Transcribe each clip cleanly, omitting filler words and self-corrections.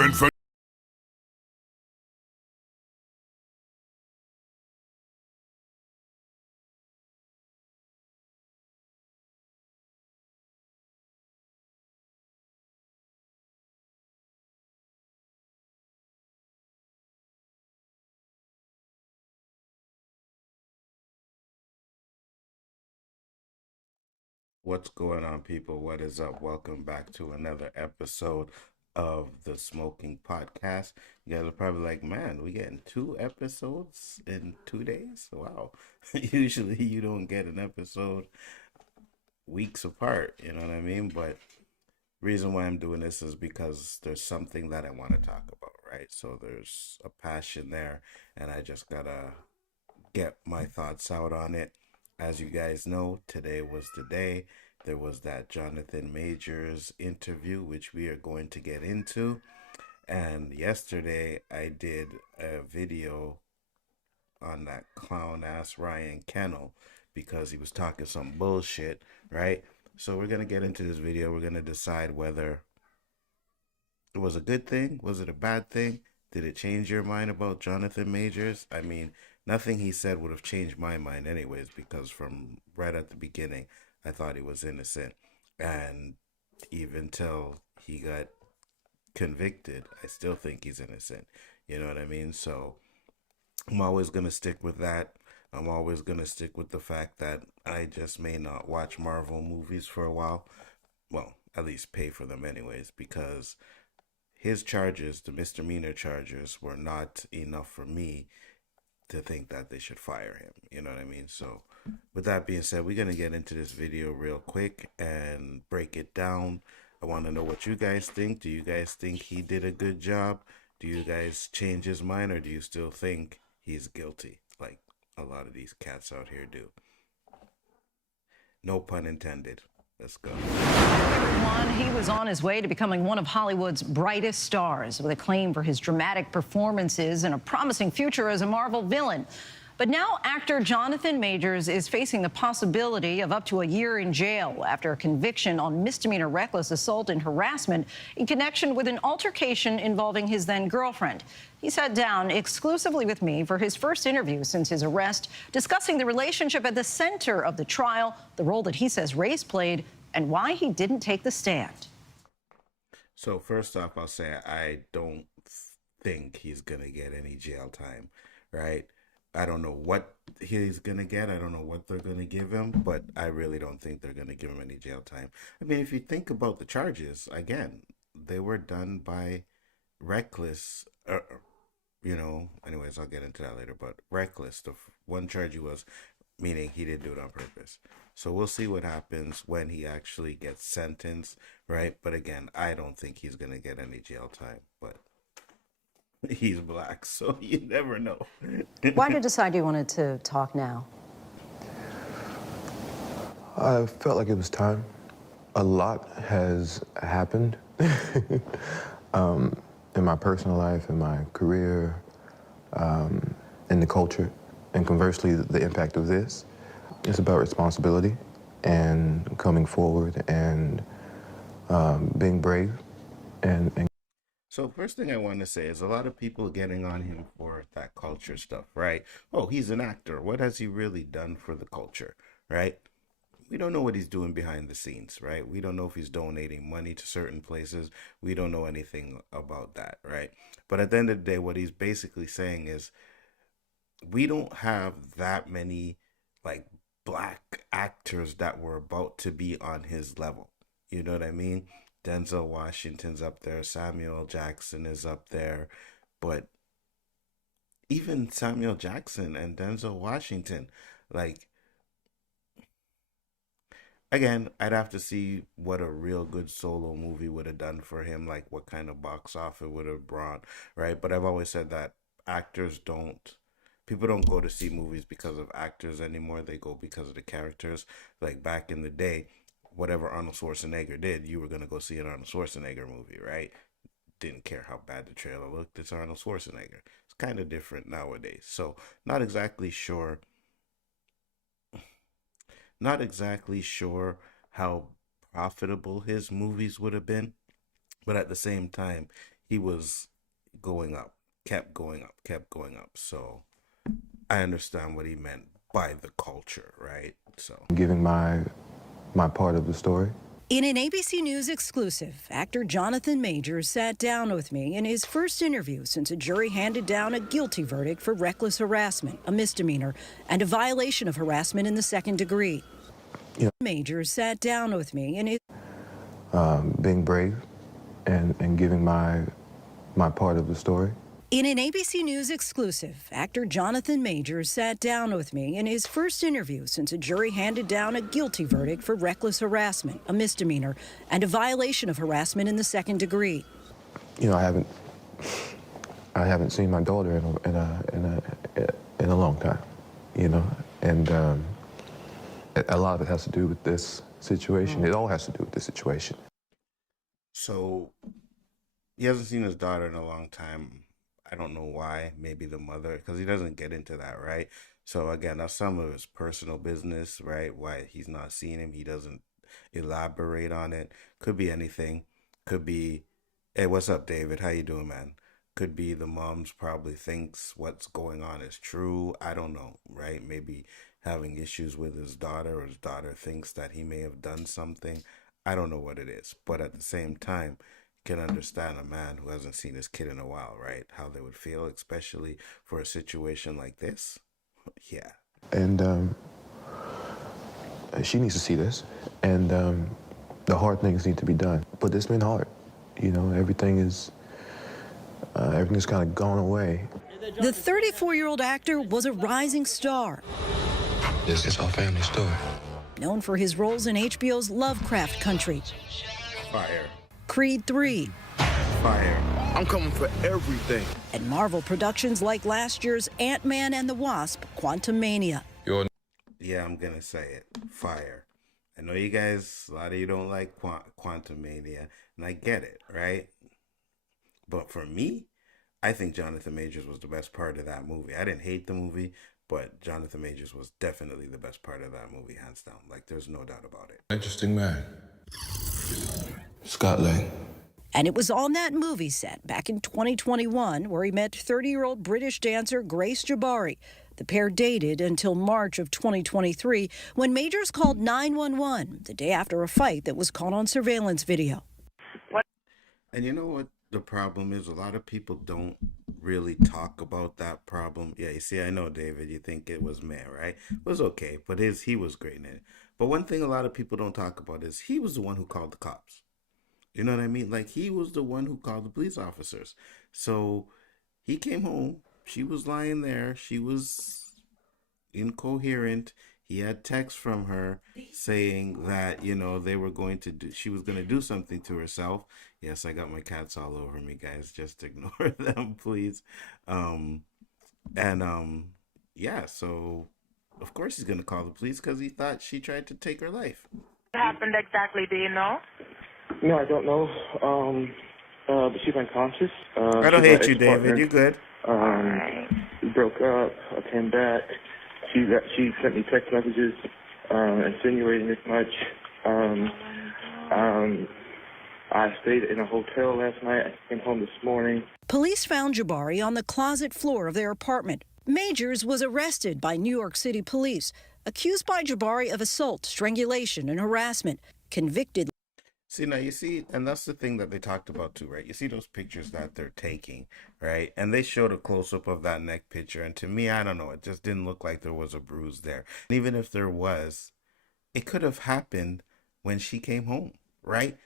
ready for What's going on, people? What is up? Welcome back to another episode of the Smoking Podcast. You guys are probably like, man, we getting two episodes in 2 days? Wow. Usually you don't get an episode weeks apart, you know what I mean? But reason why I'm doing this is because there's something that I want to talk about, right? So there's a passion there, and I just gotta get my thoughts out on it. As you guys know, today was the day. There was that Jonathan Majors interview, which we are going to get into. And yesterday, I did a video on that clown ass Ryan Kennel because he was talking some bullshit, right? So we're going to get into this video. We're going to decide whether it was a good thing? Was it a bad thing? Did it change your mind about Jonathan Majors? I mean, nothing he said would have changed my mind, anyways, because from right at the beginning, I thought he was innocent. And even till he got convicted, I still think he's innocent. You know what I mean? So I'm always going to stick with that. I'm always going to stick with the fact that I just may not watch Marvel movies for a while. Well, at least pay for them, anyways, because his charges, the misdemeanor charges, were not enough for me to think that they should fire him. You know what I mean? So, with that being said, we're going to get into this video real quick and break it down. I want to know what you guys think. Do you guys think he did a good job? Do you guys change his mind, or do you still think he's guilty? Like a lot of these cats out here do. No pun intended. Let's go. Everyone, he was on his way to becoming one of Hollywood's brightest stars with acclaim for his dramatic performances and a promising future as a Marvel villain. But now actor Jonathan Majors is facing the possibility of up to a year in jail after a conviction on misdemeanor reckless assault and harassment in connection with an altercation involving his then-girlfriend. He sat down exclusively with me for his first interview since his arrest, discussing the relationship at the center of the trial, the role that he says race played, and why he didn't take the stand. So first off, I'll say I don't think he's gonna get any jail time, right? I don't know what he's gonna get. I don't know what they're gonna give him, but I really don't think they're gonna give him any jail time. I mean, if you think about the charges, again, they were done by reckless. Anyways, I'll get into that later. But reckless, the one charge he was, meaning he didn't do it on purpose. So we'll see what happens when he actually gets sentenced, right? But again, I don't think he's gonna get any jail time. But he's black, so you never know. Why did you decide you wanted to talk now? I felt like it was time. A lot has happened in my personal life, in my career, in the culture, and conversely, the impact of this. It's about responsibility and coming forward and being brave and So first thing I want to say is a lot of people getting on him for that culture stuff, right? Oh, he's an actor. What has he really done for the culture, right? We don't know what he's doing behind the scenes, right? We don't know if he's donating money to certain places. We don't know anything about that, right? But at the end of the day, what he's basically saying is we don't have that many like black actors that were about to be on his level. You know what I mean? Denzel Washington's up there, Samuel Jackson is up there, but even Samuel Jackson and Denzel Washington, like again, I'd have to see what a real good solo movie would have done for him, like what kind of box office would have brought, right? But I've always said that actors don't people don't go to see movies because of actors anymore. They go because of the characters. Like back in the day, whatever Arnold Schwarzenegger did, you were gonna go see an Arnold Schwarzenegger movie, right? Didn't care how bad the trailer looked. It's Arnold Schwarzenegger. It's kind of different nowadays. So not exactly sure how profitable his movies would have been, but at the same time, he was going up, kept going up, kept going up. So I understand what he meant by the culture, right? So Giving my part of the story. In an ABC News exclusive, actor Jonathan Majors sat down with me in his first interview since a jury handed down a guilty verdict for reckless harassment, a misdemeanor, and a violation of harassment in the second degree. Yeah. Majors sat down with me in his Being brave and giving my part of the story. In an ABC News exclusive, actor Jonathan Majors sat down with me in his first interview since a jury handed down a guilty verdict for reckless harassment, a misdemeanor, and a violation of harassment in the second degree. You know, I haven't seen my daughter in a long time. You know, and a lot of it has to do with this situation. It all has to do with this situation. So he hasn't seen his daughter in a long time. I don't know why. Maybe the mother, because he doesn't get into that, right? So again, that's some of his personal business, right? Why he's not seeing him. He doesn't elaborate on it. Could be anything. Could be, hey, what's up, David? How you doing, man? Could be the mom's probably thinks what's going on is true. I don't know, right? Maybe having issues with his daughter, or his daughter thinks that he may have done something. I don't know what it is. But at the same time, can understand a man who hasn't seen his kid in a while, right? How they would feel, especially for a situation like this. Yeah. And she needs to see this, and the hard things need to be done. But it's been hard. You know, everything's kind of gone away. The 34-year-old actor was a rising star. This is our family story. Known for his roles in HBO's Lovecraft Country, Fire. Creed 3, Fire. I'm coming for everything. and Marvel productions like last year's Ant-Man and the Wasp, Quantumania. Yeah, I'm going to say it. Fire. I know you guys, a lot of you don't like Quantumania, and I get it, right? But for me, I think Jonathan Majors was the best part of that movie. I didn't hate the movie, but Jonathan Majors was definitely the best part of that movie, hands down. Like, there's no doubt about it. Interesting man. Scott Lang. And it was on that movie set back in 2021 where he met 30-year-old British dancer Grace Jabari. The pair dated until March of 2023 when Majors called 911 the day after a fight that was caught on surveillance video. And you know what the problem is? A lot of people don't really talk about that problem. Yeah, you see, I know, David, you think it was meh, right? It was okay, but he was great in it. But one thing a lot of people don't talk about is he was the one who called the cops. You know what I mean? Like, he was the one who called the police officers. So he came home. She was lying there. She was incoherent. He had text from her saying that, you know, they were going to do, she was going to do something to herself. Yes, I got my cats all over me, guys. Just ignore them, please. Yeah, so of course he's going to call the police because he thought she tried to take her life. What happened exactly? Do you know? No, I don't know. But she's unconscious. I don't hate you, David. You're good. We broke up. I came back. She sent me text messages insinuating as much. I stayed in a hotel last night. I came home this morning. Police found Jabari on the closet floor of their apartment. Majors was arrested by New York City police, accused by Jabari of assault, strangulation, and harassment, convicted. See, now you see, and that's the thing that they talked about too, right? You see those pictures that they're taking, right? And they showed a close-up of that neck picture. And to me, I don't know, it just didn't look like there was a bruise there. And even if there was, it could have happened when she came home, right?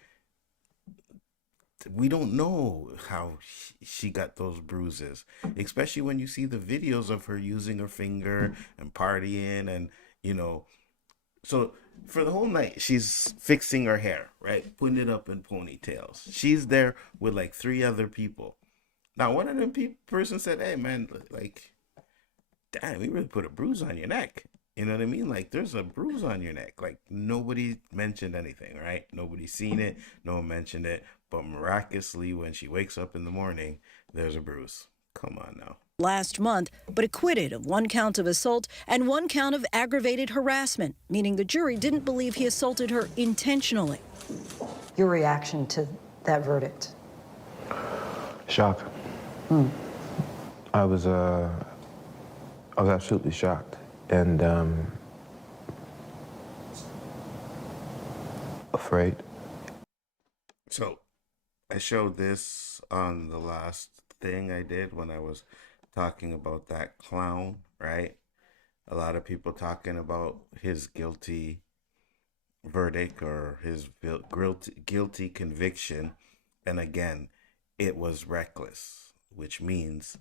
We don't know how she got those bruises, especially when you see the videos of her using her finger and partying and, you know, so for the whole night, she's fixing her hair, right? Putting it up in ponytails. She's there with like 3 other people. Now, one of them person said, hey, man, like, damn, we really put a bruise on your neck. You know what I mean? Like, there's a bruise on your neck. Like, nobody mentioned anything, right? Nobody's seen it. No one mentioned it. But miraculously, when she wakes up in the morning, there's a bruise. Come on now. Last month, but acquitted of 1 count of assault and 1 count of aggravated harassment, meaning the jury didn't believe he assaulted her intentionally. Your reaction to that verdict? Shock. I was absolutely shocked and afraid. So I showed this on the last thing I did when I was talking about that clown, right? A lot of people talking about his guilty verdict or his guilty conviction. And again, it was reckless, which means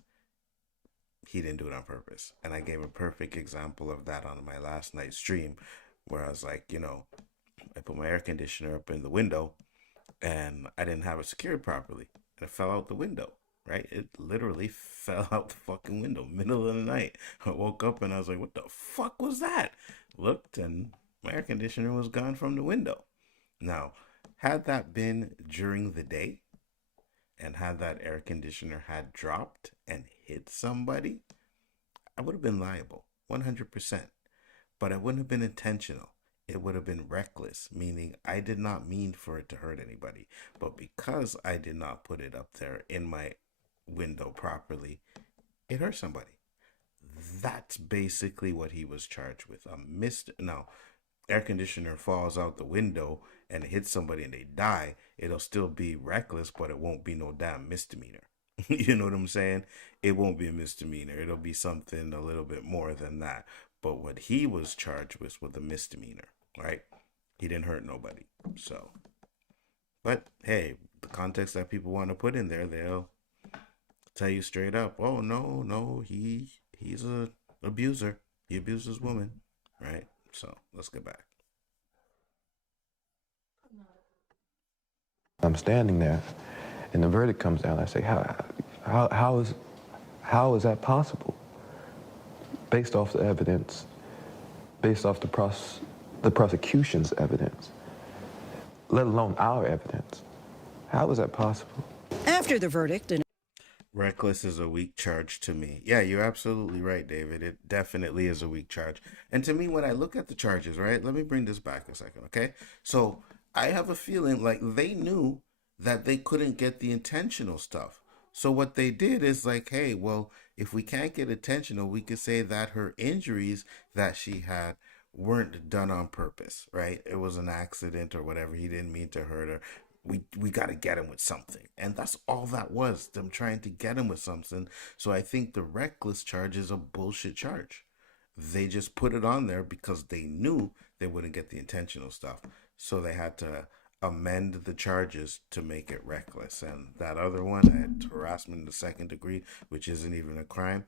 he didn't do it on purpose. And I gave a perfect example of that on my last night's stream where I was like, I put my air conditioner up in the window and I didn't have it secured properly. And it fell out the window, right? It literally fell out the fucking window, middle of the night. I woke up and I was like, what the fuck was that? Looked and my air conditioner was gone from the window. Now, had that been during the day and had that air conditioner had dropped and hit somebody, I would have been liable, 100%. But it wouldn't have been intentional. It would have been reckless, meaning I did not mean for it to hurt anybody. But because I did not put it up there in my window properly, it hurt somebody. That's basically what he was charged with. Now, air conditioner falls out the window and hits somebody and they die, it'll still be reckless, but it won't be no damn misdemeanor. You know what I'm saying? It won't be a misdemeanor. It'll be something a little bit more than that. But what he was charged with was a misdemeanor, right? He didn't hurt nobody. So, but hey, the context that people want to put in there, they'll tell you straight up, oh, no, he's a abuser. He abuses women, right? So let's get back. I'm standing there, and the verdict comes down. I say, how is that possible? Based off the evidence, based off the prosecution's evidence, let alone our evidence. How is that possible? After the verdict, Reckless is a weak charge to me. Yeah, you're absolutely right, David. It definitely is a weak charge. And to me, when I look at the charges, right, let me bring this back a second, okay? So I have a feeling like they knew that they couldn't get the intentional stuff. So what they did is like, hey, well, if we can't get intentional, we could say that her injuries that she had weren't done on purpose, right? It was an accident or whatever. He didn't mean to hurt her. We got to get him with something. And that's all that was, them trying to get him with something. So I think the reckless charge is a bullshit charge. They just put it on there because they knew they wouldn't get the intentional stuff. So they had to amend the charges to make it reckless. And that other one, harassment in the second degree, which isn't even a crime,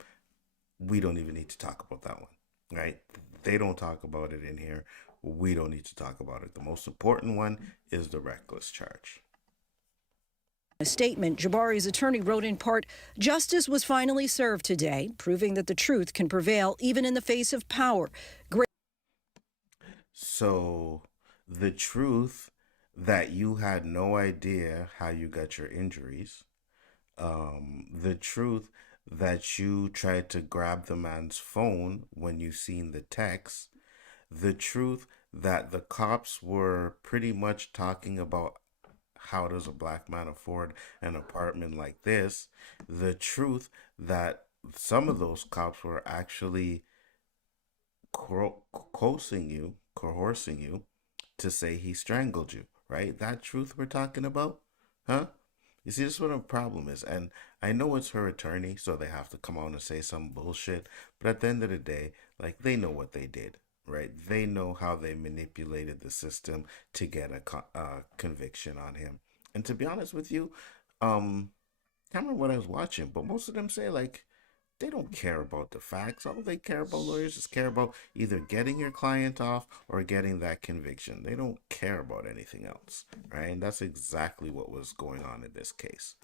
we don't even need to talk about that one, right? They don't talk about it in here. We don't need to talk about it. The most important one is the reckless charge. a statement, Jabari's attorney wrote in part, justice was finally served today, proving that the truth can prevail even in the face of power. So the truth that you had no idea how you got your injuries, the truth that you tried to grab the man's phone when you seen the text, the truth that the cops were pretty much talking about how does a black man afford an apartment like this, the truth that some of those cops were actually coercing you to say he strangled you, right? That truth we're talking about, huh? You see, this is what a problem is. And I know it's her attorney, so they have to come on and say some bullshit. But at the end of the day, like, they know what they did, right? They know how they manipulated the system to get a conviction on him. And to be honest with you, I can't remember what I was watching, but most of them say, like, they don't care about the facts. All they care about, lawyers, is care about either getting your client off or getting that conviction. They don't care about anything else, right? And that's exactly what was going on in this case.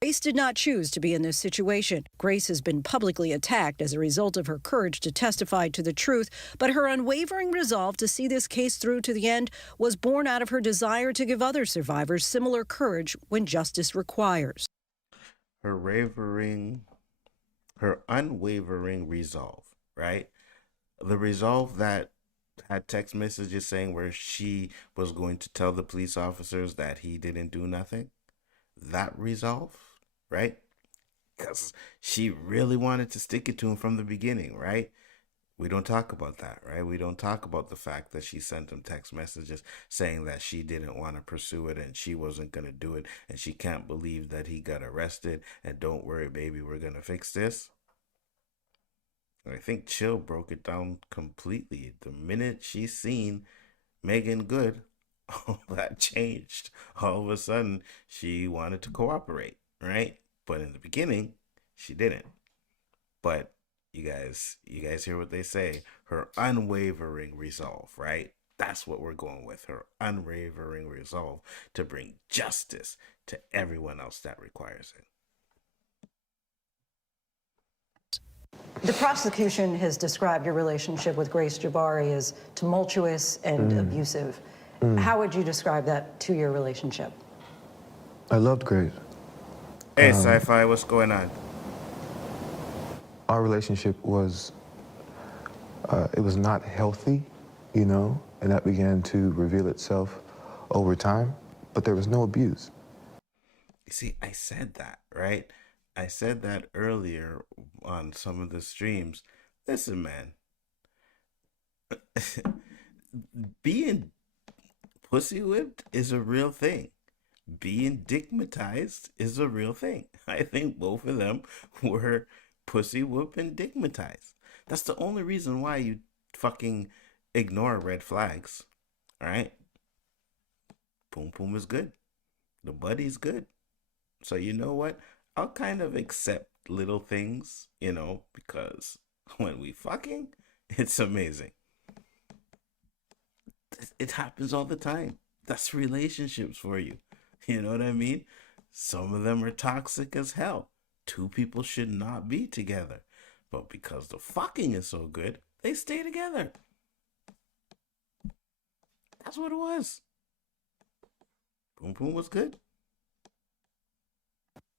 Grace did not choose to be in this situation. Grace has been publicly attacked as a result of her courage to testify to the truth, but her unwavering resolve to see this case through to the end was born out of her desire to give other survivors similar courage when justice requires. Her unwavering resolve, right? The resolve that had text messages saying where she was going to tell the police officers that he didn't do nothing. That resolve, right? Because she really wanted to stick it to him from the beginning, right? We don't talk about that, right? We don't talk about the fact that she sent him text messages saying that she didn't want to pursue it and she wasn't going to do it and she can't believe that he got arrested and don't worry, baby, we're going to fix this. And I think Chill broke it down completely. The minute she seen Megan Good, all that changed. All of a sudden, she wanted to cooperate, right? But in the beginning, she didn't. But you guys hear what they say. Her unwavering resolve, right? That's what we're going with. Her unwavering resolve to bring justice to everyone else that requires it. The prosecution has described your relationship with Grace Jabari as tumultuous and abusive. How would you describe that 2-year relationship? I loved Grace. Hey, Sci-Fi, what's going on? Our relationship was, it was not healthy, you know, and that began to reveal itself over time, but there was no abuse. You see, I said that, right? I said that earlier on some of the streams. Listen, man, being pussy whipped is a real thing. Being digmatized is a real thing. I think both of them were pussy whipped and digmatized. That's the only reason why you fucking ignore red flags. All right? Boom Boom is good. The buddy's good. So you know what? I'll kind of accept little things, you know, because when we fucking, it's amazing. It happens all the time. That's relationships for you. You know what I mean? Some of them are toxic as hell. 2 people should not be together. But because the fucking is so good, they stay together. That's what it was. Boom Boom was good.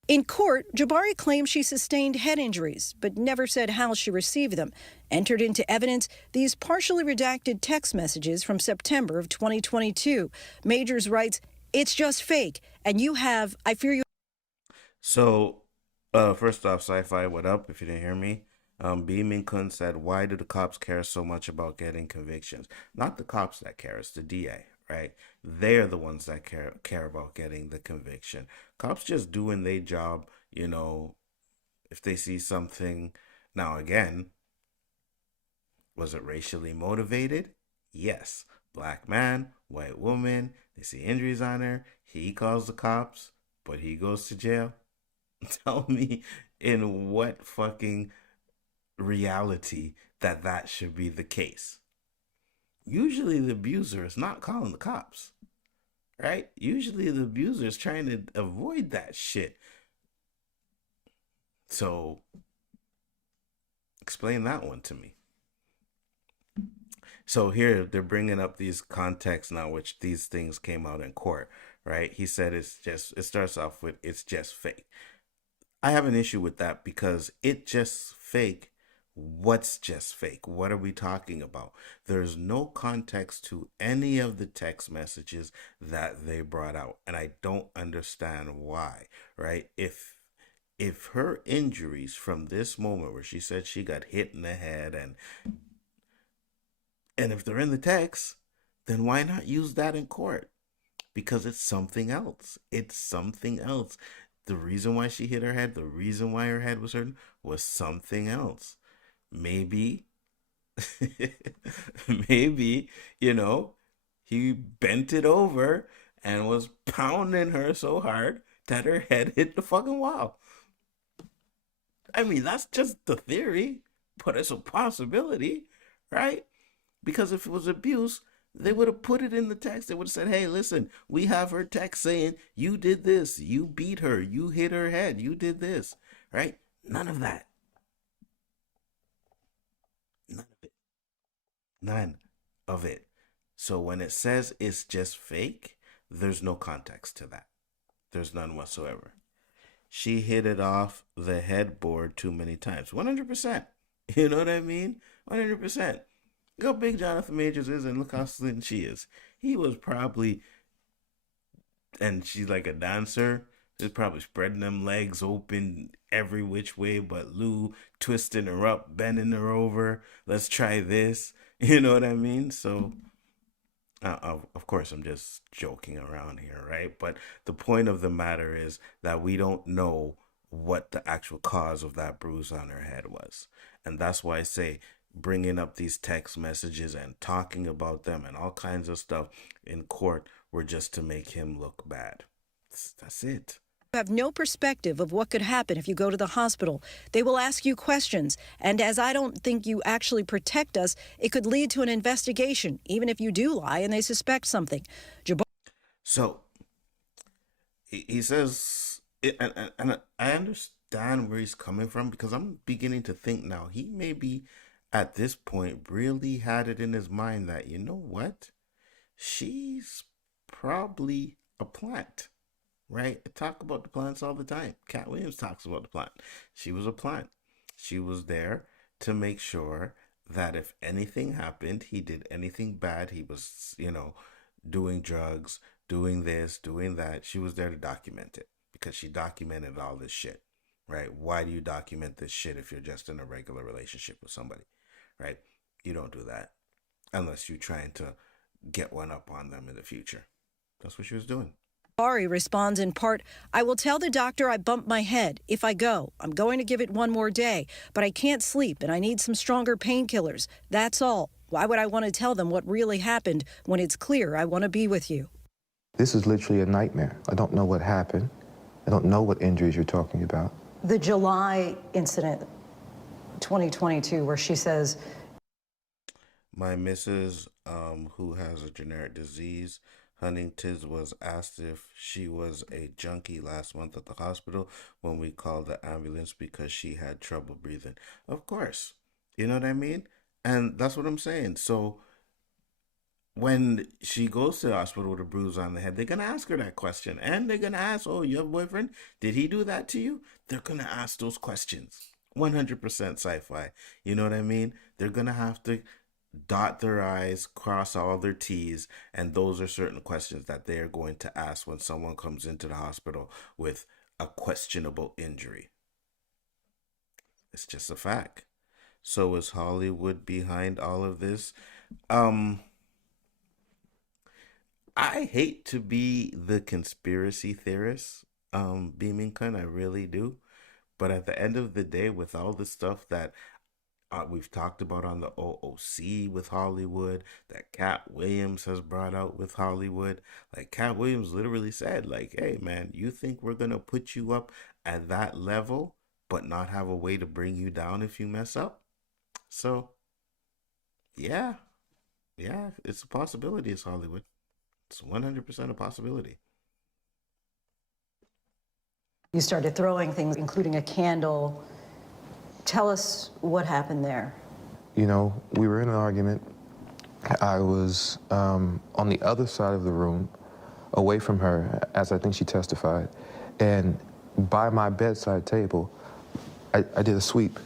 In court, Jabari claimed she sustained head injuries, but never said how she received them. Entered into evidence these partially redacted text messages from September of 2022. Majors writes, "It's just fake, and you have, I fear you." So, first off, Sci-Fi, what up, if you didn't hear me? Beeman Kun said, why do the cops care so much about getting convictions? Not the cops that care, it's the DA, right? They're the ones that care about getting the conviction. Cops just doing their job, you know, if they see something. Now, again, was it racially motivated? Yes. Black man, white woman, they see injuries on her, he calls the cops, but he goes to jail. Tell me in what fucking reality that should be the case. Usually the abuser is not calling the cops, right? Usually the abuser is trying to avoid that shit. So explain that one to me. So here they're bringing up these contexts now, which these things came out in court, right? He said it starts off with, it's just fake. I have an issue with that because it just fake. What's just fake? What are we talking about? There's no context to any of the text messages that they brought out. And I don't understand why, right? If her injuries from this moment where she said she got hit in the head and if they're in the text, then why not use that in court? Because it's something else. It's something else. The reason why she hit her head, the reason why her head was hurting was something else. Maybe, you know, he bent it over and was pounding her so hard that her head hit the fucking wall. I mean, that's just the theory, but it's a possibility, right? Because if it was abuse, they would have put it in the text. They would have said, hey, listen, we have her text saying, you did this, you beat her, you hit her head, you did this, right? None of that. None of it. None of it. So when it says it's just fake, there's no context to that. There's none whatsoever. She hit it off the headboard too many times. 100%. You know what I mean? 100%. Look how big Jonathan Majors is and look how slim she is. He was probably, and she's like a dancer, He's probably spreading them legs open every which way but Lou, twisting her up, bending her over. Let's try this. You know what I mean? So, of course, I'm just joking around here, right? But the point of the matter is that we don't know what the actual cause of that bruise on her head was. And that's why I say bringing up these text messages and talking about them and all kinds of stuff in court were just to make him look bad. That's it. You have no perspective of what could happen if you go to the hospital. They will ask you questions, and as I don't think you actually protect us, it could lead to an investigation, even if you do lie and they suspect something. So he says, and I understand where he's coming from, because I'm beginning to think now he maybe at this point really had it in his mind that, you know what, she's probably a plant. Right? I talk about the plants all the time. Cat Williams talks about the plant. She was a plant. She was there to make sure that if anything happened, he did anything bad, he was, doing drugs, doing this, doing that. She was there to document it because she documented all this shit. Right? Why do you document this shit if you're just in a regular relationship with somebody? Right? You don't do that unless you're trying to get one up on them in the future. That's what she was doing. Ari responds in part, I will tell the doctor I bumped my head. If I go, I'm going to give it one more day, but I can't sleep and I need some stronger painkillers. That's all. Why would I want to tell them what really happened when it's clear I want to be with you? This is literally a nightmare. I don't know what happened. I don't know what injuries you're talking about. The July incident, 2022, where she says, my missus, who has a generic disease, Huntington's, was asked if she was a junkie last month at the hospital when we called the ambulance because she had trouble breathing. Of course. You know what I mean? And that's what I'm saying. So when she goes to the hospital with a bruise on the head, they're going to ask her that question. And they're going to ask, oh, you have a boyfriend? Did he do that to you? They're going to ask those questions. 100% sci-fi. You know what I mean? They're going to have to dot their I's, cross all their T's, and those are certain questions that they are going to ask when someone comes into the hospital with a questionable injury. It's just a fact. So is Hollywood behind all of this? I hate to be the conspiracy theorist, Beaming Kun, I really do. But at the end of the day, with all the stuff that we've talked about on the OOC with Hollywood, that Cat Williams has brought out with Hollywood. Like, Cat Williams literally said, like, hey, man, you think we're going to put you up at that level, but not have a way to bring you down if you mess up? So, yeah, it's a possibility. It's Hollywood. It's 100% a possibility. you started throwing things, including a candle. Tell us what happened there. You know, we were in an argument. I was on the other side of the room, away from her, as I think she testified. And by my bedside table, I did a sweep,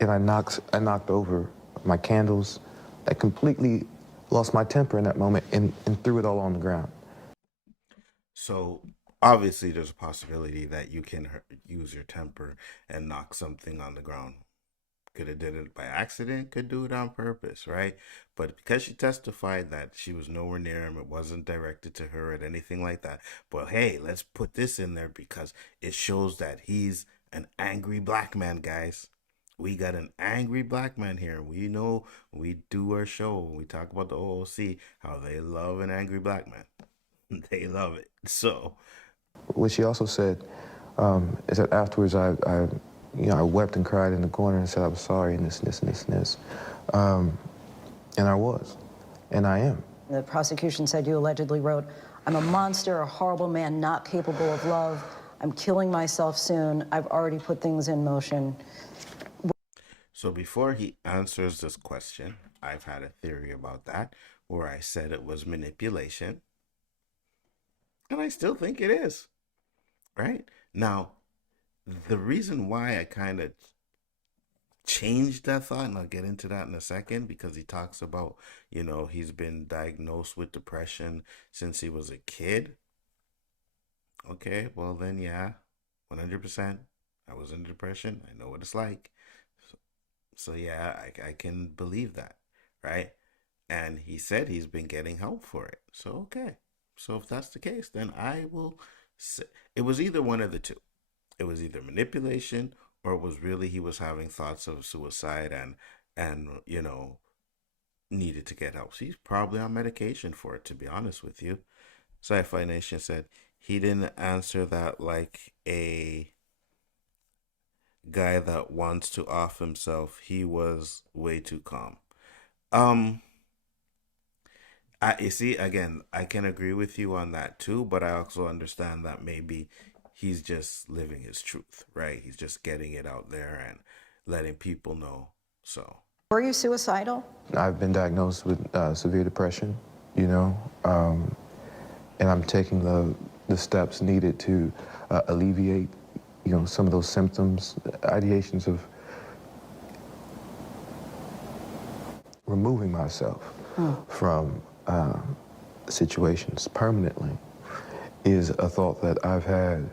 and I knocked over my candles. I completely lost my temper in that moment and threw it all on the ground. So obviously there's a possibility that you can use your temper and knock something on the ground. Could have did it by accident, could do it on purpose, right? But because she testified that she was nowhere near him, it wasn't directed to her or anything like that. But hey, let's put this in there because it shows that he's an angry black man, guys. We got an angry black man here. We know when we do our show, when we talk about the OOC, how they love an angry black man. They love it. So what she also said is that afterwards I wept and cried in the corner and said I was sorry and this. And I was, and I am. The prosecution said you allegedly wrote, I'm a monster, a horrible man, not capable of love. I'm killing myself soon. I've already put things in motion. So before he answers this question, I've had a theory about that where I said it was manipulation. And I still think it is. Right? Now, the reason why I kind of changed that thought, and I'll get into that in a second, because he talks about, he's been diagnosed with depression since he was a kid. Okay, well then, yeah, 100%. I was in depression. I know what it's like. So yeah, I can believe that, right? And he said he's been getting help for it. So okay. So if that's the case, then I will say it was either one of the two. It was either manipulation or it was really he was having thoughts of suicide and needed to get help. So he's probably on medication for it, to be honest with you. Sci-Fi Nation said he didn't answer that like a guy that wants to off himself. He was way too calm. Um, you see, again, I can agree with you on that too, but I also understand that maybe he's just living his truth, right? He's just getting it out there and letting people know. So, Were you suicidal? I've been diagnosed with severe depression, you know, and I'm taking the steps needed to alleviate, some of those symptoms, ideations of removing myself from situations permanently is a thought that I've had,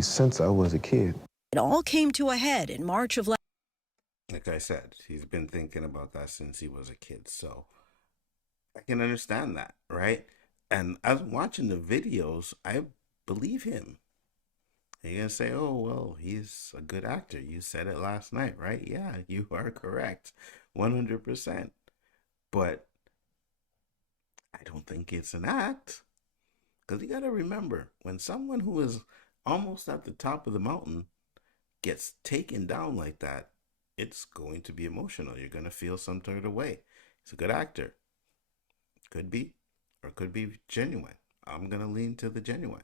since I was a kid. It all came to a head in March of last. like I said, he's been thinking about that since he was a kid. So I can understand that, right? And as I'm watching the videos, I believe him. You're going to say, oh, well, he's a good actor. You said it last night, right? Yeah, you are correct. 100%. But I don't think it's an act. Because you got to remember, when someone who is almost at the top of the mountain gets taken down like that, it's going to be emotional. You're going to feel some sort of way. He's a good actor. Could be, or could be genuine. I'm going to lean to the genuine.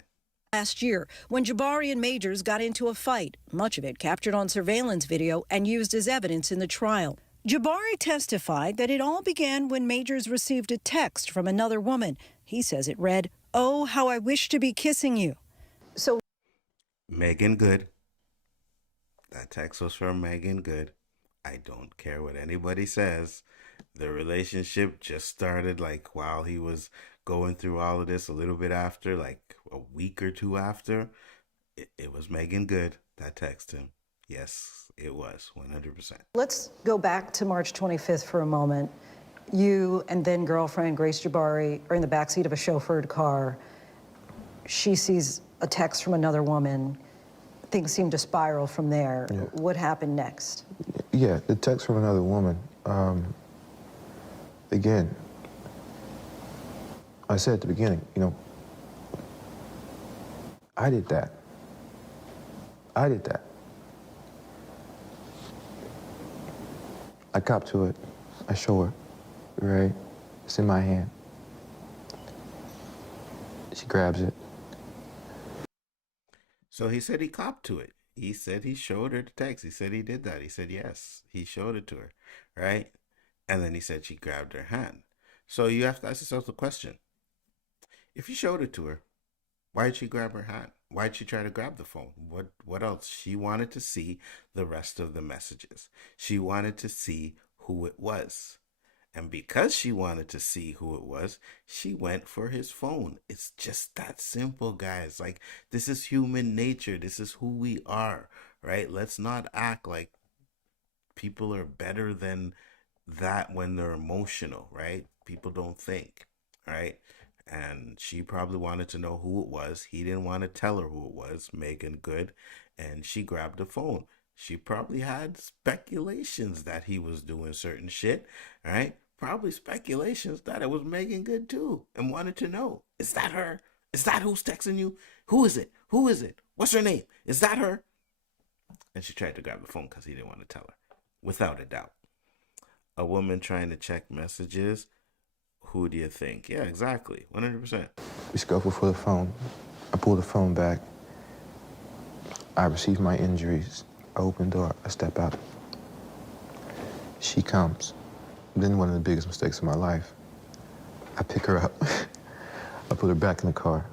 Last year, when Jabari and Majors got into a fight, much of it captured on surveillance video and used as evidence in the trial. Jabari testified that it all began when Majors received a text from another woman. He says it read, "Oh, how I wish to be kissing you." So Megan Good. That text was from Megan Good. I don't care what anybody says. The relationship just started like while he was going through all of this, a little bit after, like a week or two after. It was Megan Good that texted him. Yes, it was 100%. let's go back to March 25th for a moment. You and then girlfriend Grace Jabari are in the backseat of a chauffeured car. She sees a text from another woman. Things seem to spiral from there. Yeah. What happened next? Yeah, the text from another woman. Again, I said at the beginning, I did that. I did that. I cop to it. I show her, right? It's in my hand. She grabs it. So he said he copped to it. He said he showed her the text. He said he did that. He said yes, he showed it to her, right? And then he said she grabbed her hand. So you have to ask yourself the question. If you showed it to her, why did she grab her hand? Why did she try to grab the phone? What else? She wanted to see the rest of the messages. She wanted to see who it was. And because she wanted to see who it was, she went for his phone. It's just that simple, guys. Like, this is human nature. This is who we are, right? Let's not act like people are better than that when they're emotional, right? People don't think, right? And she probably wanted to know who it was. He didn't want to tell her who it was, Megan Good, and she grabbed the phone. She probably had speculations that he was doing certain shit, right? Probably speculations that it was Megan Good too, and wanted to know, is that her? Is that who's texting you? Who is it? Who is it? What's her name? Is that her? And she tried to grab the phone because he didn't want to tell her, without a doubt. A woman trying to check messages, who do you think? Yeah, exactly, 100%. We scuffle for the phone. I pull the phone back. I receive my injuries. I open the door. I step out. She comes. Then one of the biggest mistakes of my life. I pick her up. I put her back in the car.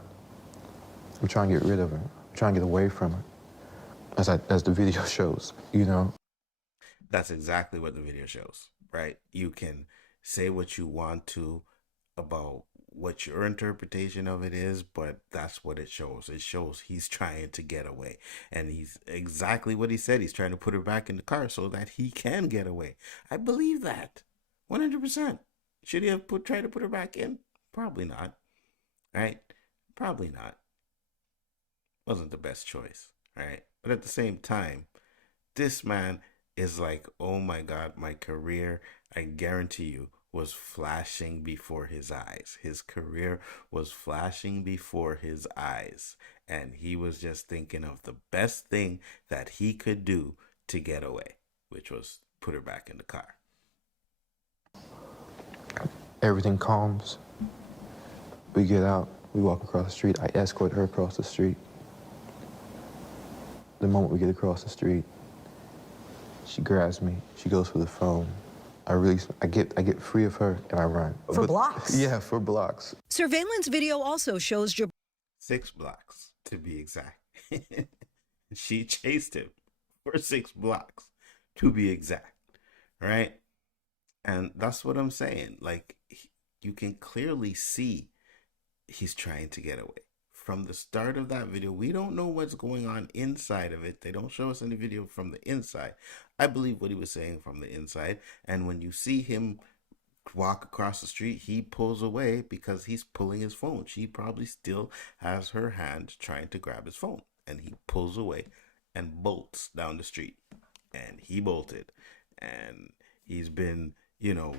I'm trying to get rid of her. I'm trying to get away from her. As the video shows, That's exactly what the video shows, right? You can say what you want to about what your interpretation of it is, but that's what it shows. It shows he's trying to get away. And he's exactly what he said. He's trying to put her back in the car so that he can get away. I believe that. 100%. Should he have tried to put her back in? Probably not. Right? Probably not. Wasn't the best choice. Right? But at the same time, this man is like, oh my God, my career, I guarantee you, was flashing before his eyes. His career was flashing before his eyes. And he was just thinking of the best thing that he could do to get away, which was put her back in the car. Everything calms. We get out, we walk across the street. I escort her across the street. The moment we get across the street, she grabs me, she goes for the phone. I get free of her and I run. For blocks? Yeah, for blocks. Surveillance video also shows 6 blocks, to be exact. She chased him for 6 blocks, to be exact, right? And that's what I'm saying. Like, you can clearly see he's trying to get away. From the start of that video, we don't know what's going on inside of it. They don't show us any video from the inside. I believe what he was saying from the inside. And when you see him walk across the street, he pulls away because he's pulling his phone. She probably still has her hand trying to grab his phone. And he pulls away and bolts down the street. And he bolted. And he's been,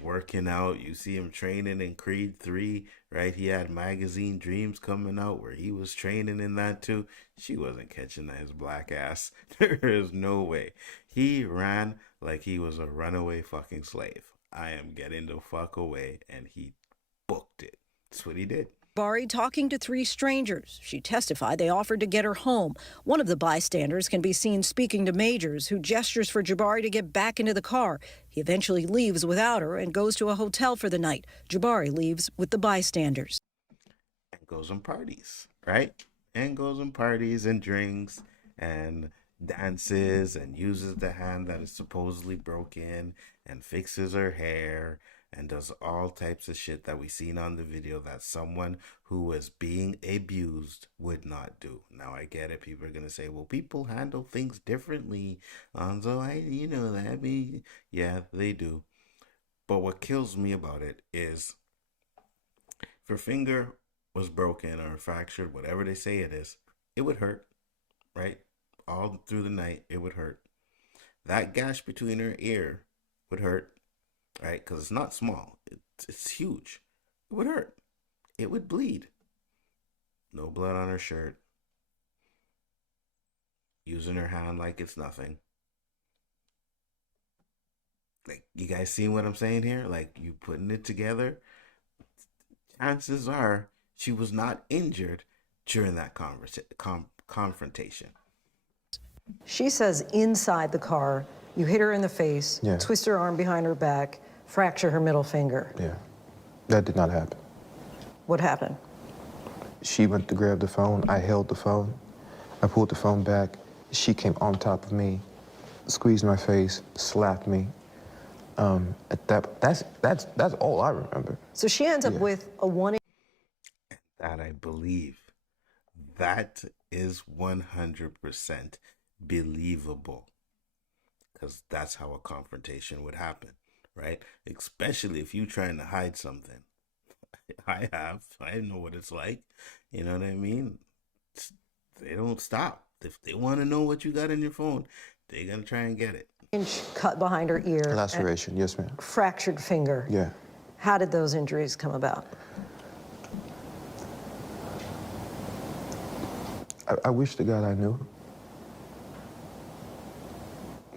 working out. You see him training in Creed 3, right? He had Magazine Dreams coming out where he was training in that too. She wasn't catching his black ass. There is no way. He ran like he was a runaway fucking slave. I am getting the fuck away, and he booked it. That's what he did. Jabari talking to 3 strangers. She testified they offered to get her home. One of the bystanders can be seen speaking to Majors, who gestures for Jabari to get back into the car. He eventually leaves without her and goes to a hotel for the night. Jabari leaves with the bystanders. And goes on parties, right? And goes on parties and drinks and dances and uses the hand that is supposedly broken and fixes her hair and does all types of shit that we seen on the video that someone who was being abused would not do. Now, I get it. People are going to say, well, people handle things differently. So yeah, they do. But what kills me about it is if her finger was broken or fractured, whatever they say it is, it would hurt, right? All through the night, it would hurt. That gash between her ear would hurt. Right, because it's not small. It's huge. It would hurt. It would bleed. No blood on her shirt. Using her hand like it's nothing. Like, you guys see what I'm saying here? Like, you putting it together. Chances are she was not injured during that confrontation. She says inside the car, you hit her in the face, Yeah. twist her arm behind her back, fracture her middle finger. Yeah, that did not happen. What happened? She went to grab the phone. I held the phone. I pulled the phone back. She came on top of me, squeezed my face, slapped me. That's all I remember. So she ends up with a 1. That I believe. That is 100% believable. Because that's how a confrontation would happen, right? Especially if you're trying to hide something. I know what it's like. You know what I mean? They don't stop. If they want to know what you got in your phone, they're going to try and get it. Inch cut behind her ear. Laceration, yes, ma'am. Fractured finger. Yeah. How did those injuries come about? I wish to God I knew.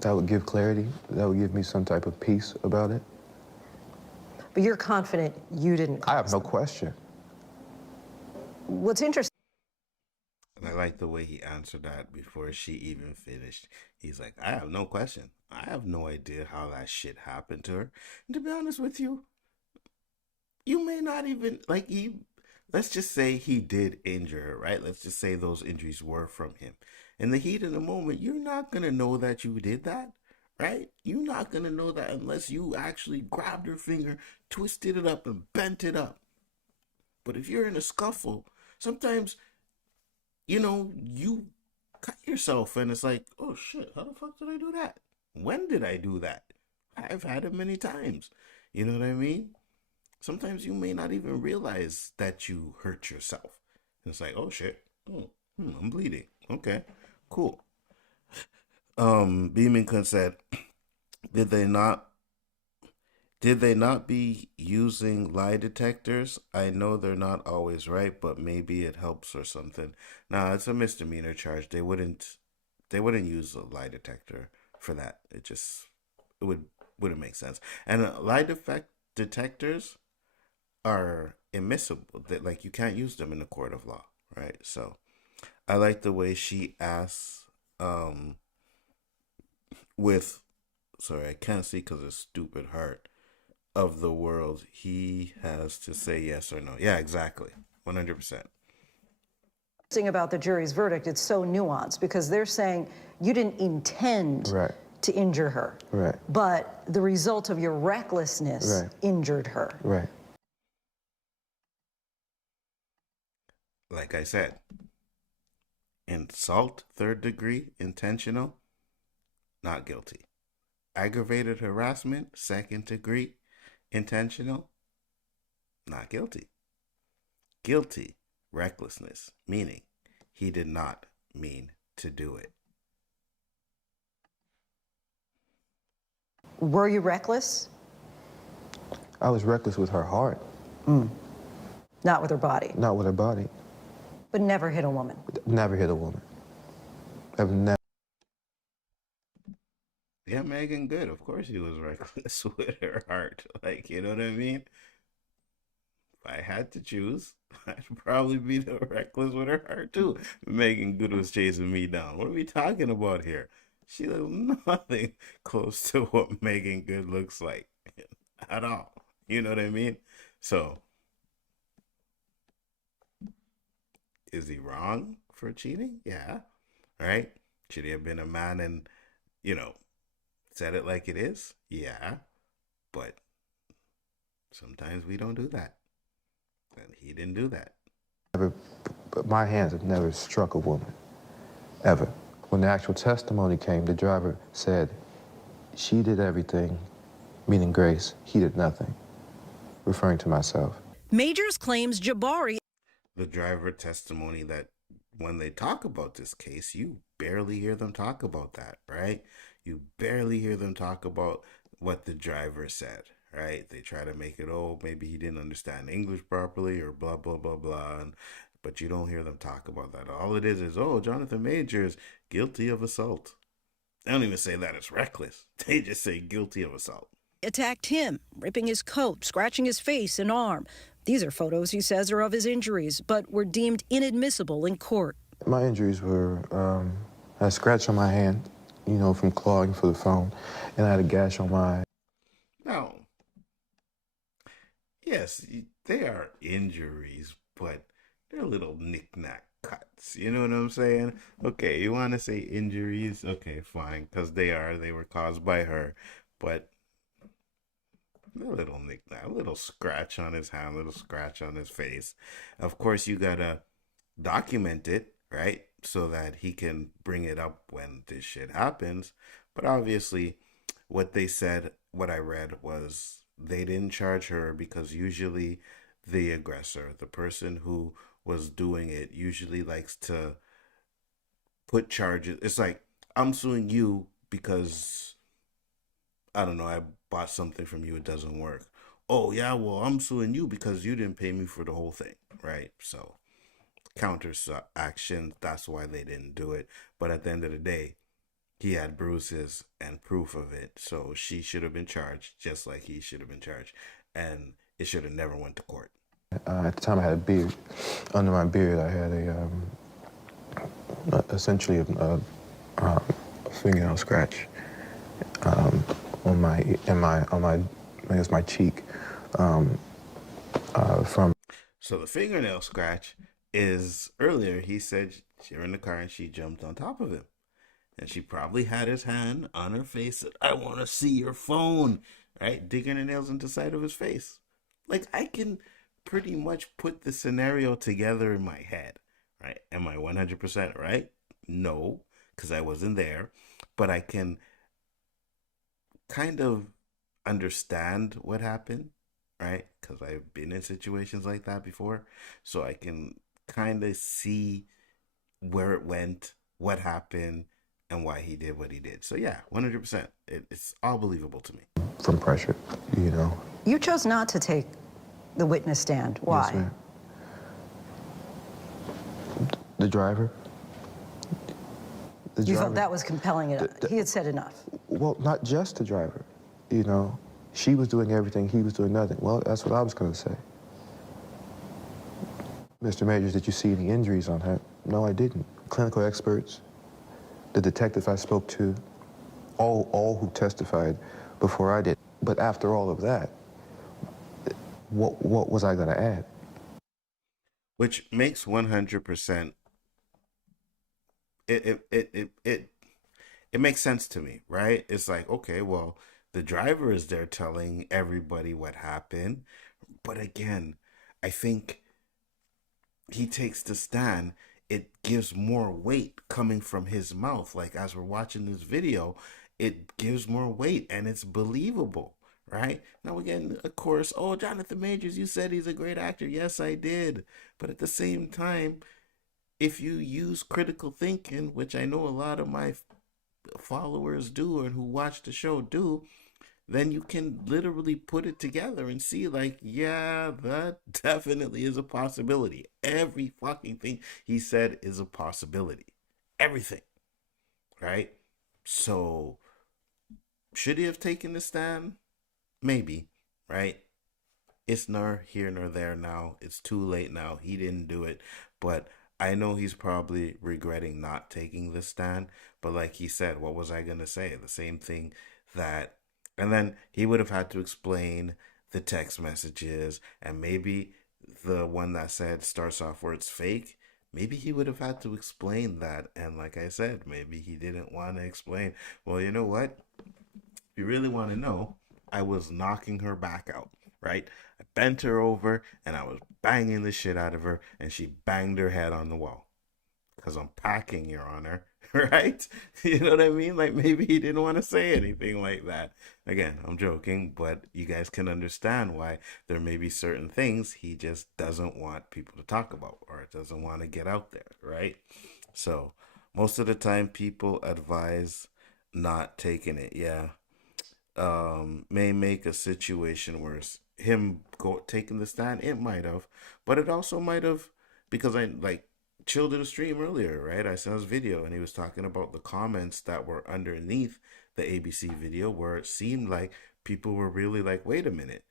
That would give clarity. That would give me some type of peace about it. But you're confident you didn't. I have no question. What's interesting. And I like the way he answered that before she even finished. He's like, I have no question. I have no idea how that shit happened to her. And to be honest with you, you may not even, let's just say he did injure her, right? Let's just say those injuries were from him. In the heat of the moment, you're not going to know that you did that, right? You're not going to know that unless you actually grabbed her finger, twisted it up, and bent it up. But if you're in a scuffle, sometimes, you cut yourself and it's like, oh shit, how the fuck did I do that? When did I do that? I've had it many times. You know what I mean? Sometimes you may not even realize that you hurt yourself. And it's like, oh shit, I'm bleeding. Okay, cool. Beamington said, did they not be using lie detectors? I know they're not always right, but maybe it helps or something. Nah, it's a misdemeanor charge. They wouldn't use a lie detector for that. It wouldn't make sense. And detectors are immiscible. That, like, you can't use them in the court of law, right? So I like the way she asks I can't see because it's stupid heart of the world, he has to say yes or no. Yeah, exactly. 100%. Thing about the jury's verdict, it's so nuanced because they're saying you didn't intend to injure her. Right. But the result of your recklessness injured her. Right. Like I said, insult, 3rd degree, intentional, not guilty. Aggravated harassment, 2nd degree, intentional, not guilty. Guilty, recklessness, meaning he did not mean to do it. Were you reckless? I was reckless with her heart. Not with her body. Not with her body. But never hit a woman. Never hit a woman. I've never. Yeah, Megan Good. Of course he was reckless with her heart. Like, you know what I mean? If I had to choose, I'd probably be the reckless with her heart too. Megan Good was chasing me down. What are we talking about here? She looks nothing close to what Megan Good looks like at all. You know what I mean? So, is he wrong for cheating? Yeah. Right? Should he have been a man and, said it like it is? Yeah. But sometimes we don't do that. And he didn't do that. But my hands have never struck a woman. Ever. When the actual testimony came, the driver said, she did everything, meaning Grace. He did nothing, referring to myself. Majors claims Jabari. The driver testimony that when they talk about this case, you barely hear them talk about that, right? You barely hear them talk about what the driver said, right? They try to make it, maybe he didn't understand English properly or blah, blah, blah, blah. But you don't hear them talk about that. All it is, Jonathan Majors, guilty of assault. They don't even say that it's reckless. They just say guilty of assault. Attacked him, ripping his coat, scratching his face and arm. These are photos, he says, are of his injuries, but were deemed inadmissible in court. My injuries were, I had a scratch on my hand, from clawing for the phone, and I had a gash on my... Now, yes, they are injuries, but they're little knick-knack cuts. You know what I'm saying? Okay, you want to say injuries? Okay, fine, because they were caused by her, but a little knick-knack, a little scratch on his hand, a little scratch on his face. Of course, you gotta document it, right? So that he can bring it up when this shit happens. But obviously, what I read was they didn't charge her because usually the aggressor, the person who was doing it, usually likes to put charges. It's like, I'm suing you because, I don't know, I bought something from you, it doesn't work. Oh, yeah, well, I'm suing you because you didn't pay me for the whole thing, right? So, counter action, that's why they didn't do it. But at the end of the day, he had bruises and proof of it, so she should have been charged just like he should have been charged, and it should have never went to court. At the time I had a beard. Under my beard I had essentially a fingernail scratch on my cheek from. So the fingernail scratch is, earlier he said she were in the car and she jumped on top of him. And she probably had his hand on her face, said, I want to see your phone, right? Digging her nails into the side of his face. Like, I can pretty much put the scenario together in my head, right? Am I 100% right? No, because I wasn't there, but I can kind of understand what happened, right? Because I've been in situations like that before, so I can kind of see where it went, what happened, and why he did what he did. So yeah, 100%. It's all believable to me. From pressure, you know. You chose not to take the witness stand. Why? Yes, ma'am. The driver. You felt that was compelling enough. He had said enough. Well, not just the driver, you know. She was doing everything, he was doing nothing. Well, that's what I was going to say. Mr. Majors, did you see any injuries on her? No, I didn't. Clinical experts, the detective I spoke to, all who testified before I did. But after all of that, what was I going to add? Which makes 100%. It makes sense to me, right? It's like, okay, well, the driver is there telling everybody what happened, but again, I think he takes the stand, it gives more weight coming from his mouth. Like, as we're watching this video, it gives more weight and it's believable, right? Now, again, of course, oh, Jonathan Majors, you said he's a great actor. Yes, I did. But at the same time, if you use critical thinking, which I know a lot of my followers do and who watch the show do, then you can literally put it together and see, like, yeah, that definitely is a possibility. Every fucking thing he said is a possibility. Everything. Right? So, should he have taken the stand? Maybe. Right? It's nor here nor there now. It's too late now. He didn't do it. But I know he's probably regretting not taking the stand. But like he said, what was I going to say? The same thing that... And then he would have had to explain the text messages, and maybe the one that said starts off where it's fake, maybe he would have had to explain that. And like I said, maybe he didn't want to explain, well, you know what? If you really want to know, I was knocking her back out, right? I bent her over and I was banging the shit out of her, and she banged her head on the wall. Because I'm packing, Your Honor. Right? You know what I mean? Like, maybe he didn't want to say anything like that. Again, I'm joking, but you guys can understand why there may be certain things he just doesn't want people to talk about, or doesn't want to get out there, right? So most of the time people advise not taking it. Yeah. May make a situation worse. Him taking the stand, it might have, but it also might have, because I like Chill did a stream earlier, right? I saw his video and he was talking about the comments that were underneath the ABC video, where it seemed like people were really like, wait a minute,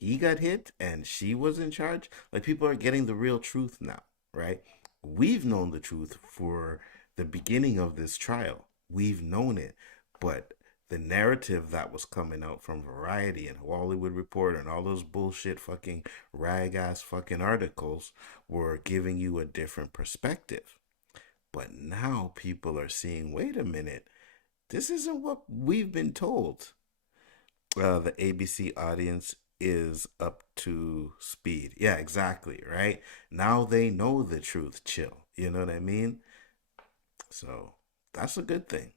he got hit and she was in charge. Like, people are getting the real truth now, right? We've known the truth for the beginning of this trial. We've known it, but the narrative that was coming out from Variety and Hollywood Reporter and all those bullshit fucking rag-ass fucking articles were giving you a different perspective. But now people are seeing, wait a minute, this isn't what we've been told. The ABC audience is up to speed. Yeah, exactly, right? Now they know the truth, Chill. You know what I mean? So that's a good thing.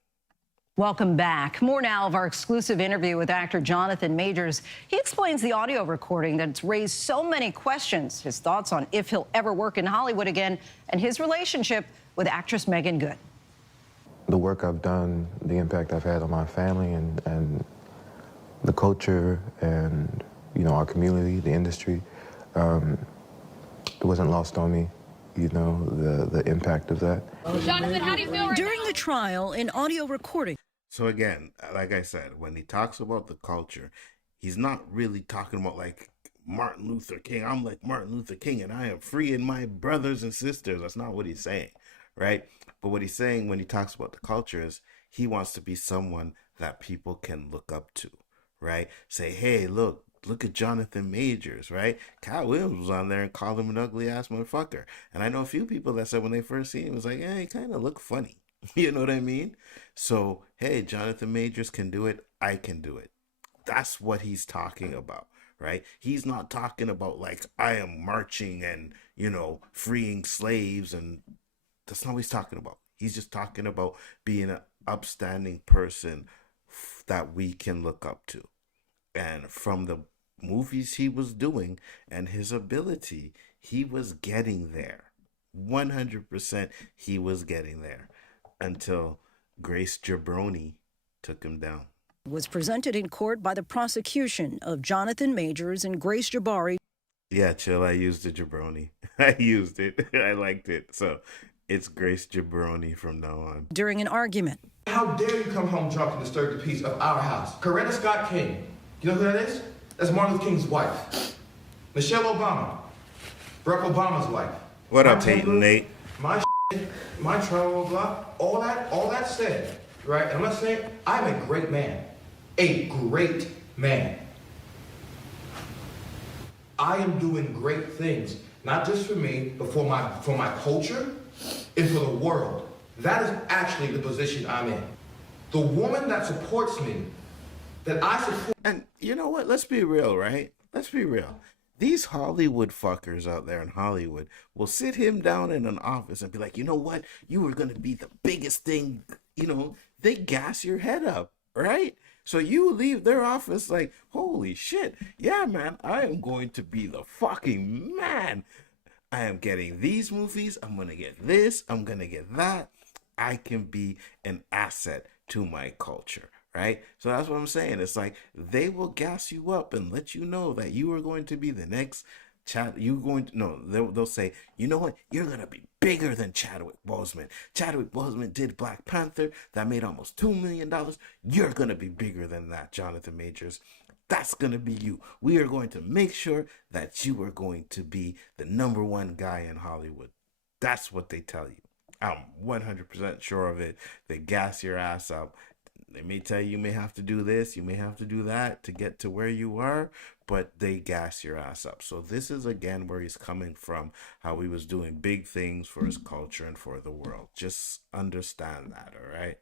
Welcome back. More now of our exclusive interview with actor Jonathan Majors. He explains the audio recording that's raised so many questions, his thoughts on if he'll ever work in Hollywood again, and his relationship with actress Megan Good. The work I've done, the impact I've had on my family and the culture and, you know, our community, the industry, it wasn't lost on me, you know, the impact of that. Jonathan, how do you feel During the trial, in audio recording. So again, like I said, when he talks about the culture, he's not really talking about like Martin Luther King. I'm like Martin Luther King and I am freeing my brothers and sisters. That's not what he's saying, right? But what he's saying when he talks about the culture is he wants to be someone that people can look up to, right? Say, hey, look at Jonathan Majors, right? Kyle Williams was on there and called him an ugly ass motherfucker. And I know a few people that said when they first seen him, it was like, he kind of looked funny. You know what I mean? So, hey, Jonathan Majors can do it. I can do it. That's what he's talking about, right? He's not talking about like, I am marching and, freeing slaves, and that's not what he's talking about. He's just talking about being an upstanding person that we can look up to. And from the movies he was doing and his ability, he was getting there. 100% he was getting there until Grace Jabroni took him down. Was presented in court by the prosecution of Jonathan Majors and Grace Jabari. Yeah, chill. I used the jabroni. I used it. I liked it. So it's Grace Jabroni from now on. During an argument. How dare you come home drunk and disturb the peace of our house? Coretta Scott King. You know who that is? That's Martin Luther King's wife. Michelle Obama. Barack Obama's wife. What up, Peyton Nate? My my travel blah, all that said, right? And I'm not saying I'm a great man. A great man. I am doing great things, not just for me, but for my culture and for the world. That is actually the position I'm in. The woman that supports me, that I support. And you know what? Let's be real, right? Let's be real. These Hollywood fuckers out there in Hollywood will sit him down in an office and be like, you know what? You were going to be the biggest thing. They gas your head up, right? So you leave their office like, holy shit. Yeah, man, I am going to be the fucking man. I am getting these movies. I'm going to get this. I'm going to get that. I can be an asset to my culture, right? So that's what I'm saying. It's like they will gas you up and let you know that you are going to be the next they'll say, you know what? You're going to be bigger than Chadwick Boseman. Chadwick Boseman did Black Panther. That made almost $2 million. You're going to be bigger than that, Jonathan Majors. That's going to be you. We are going to make sure that you are going to be the number one guy in Hollywood. That's what they tell you. I'm 100% sure of it. They gas your ass up. They may tell you may have to do this, you may have to do that to get to where you are, but they gas your ass up. So this is again where he's coming from, how he was doing big things for his culture and for the world. Just understand that, all right?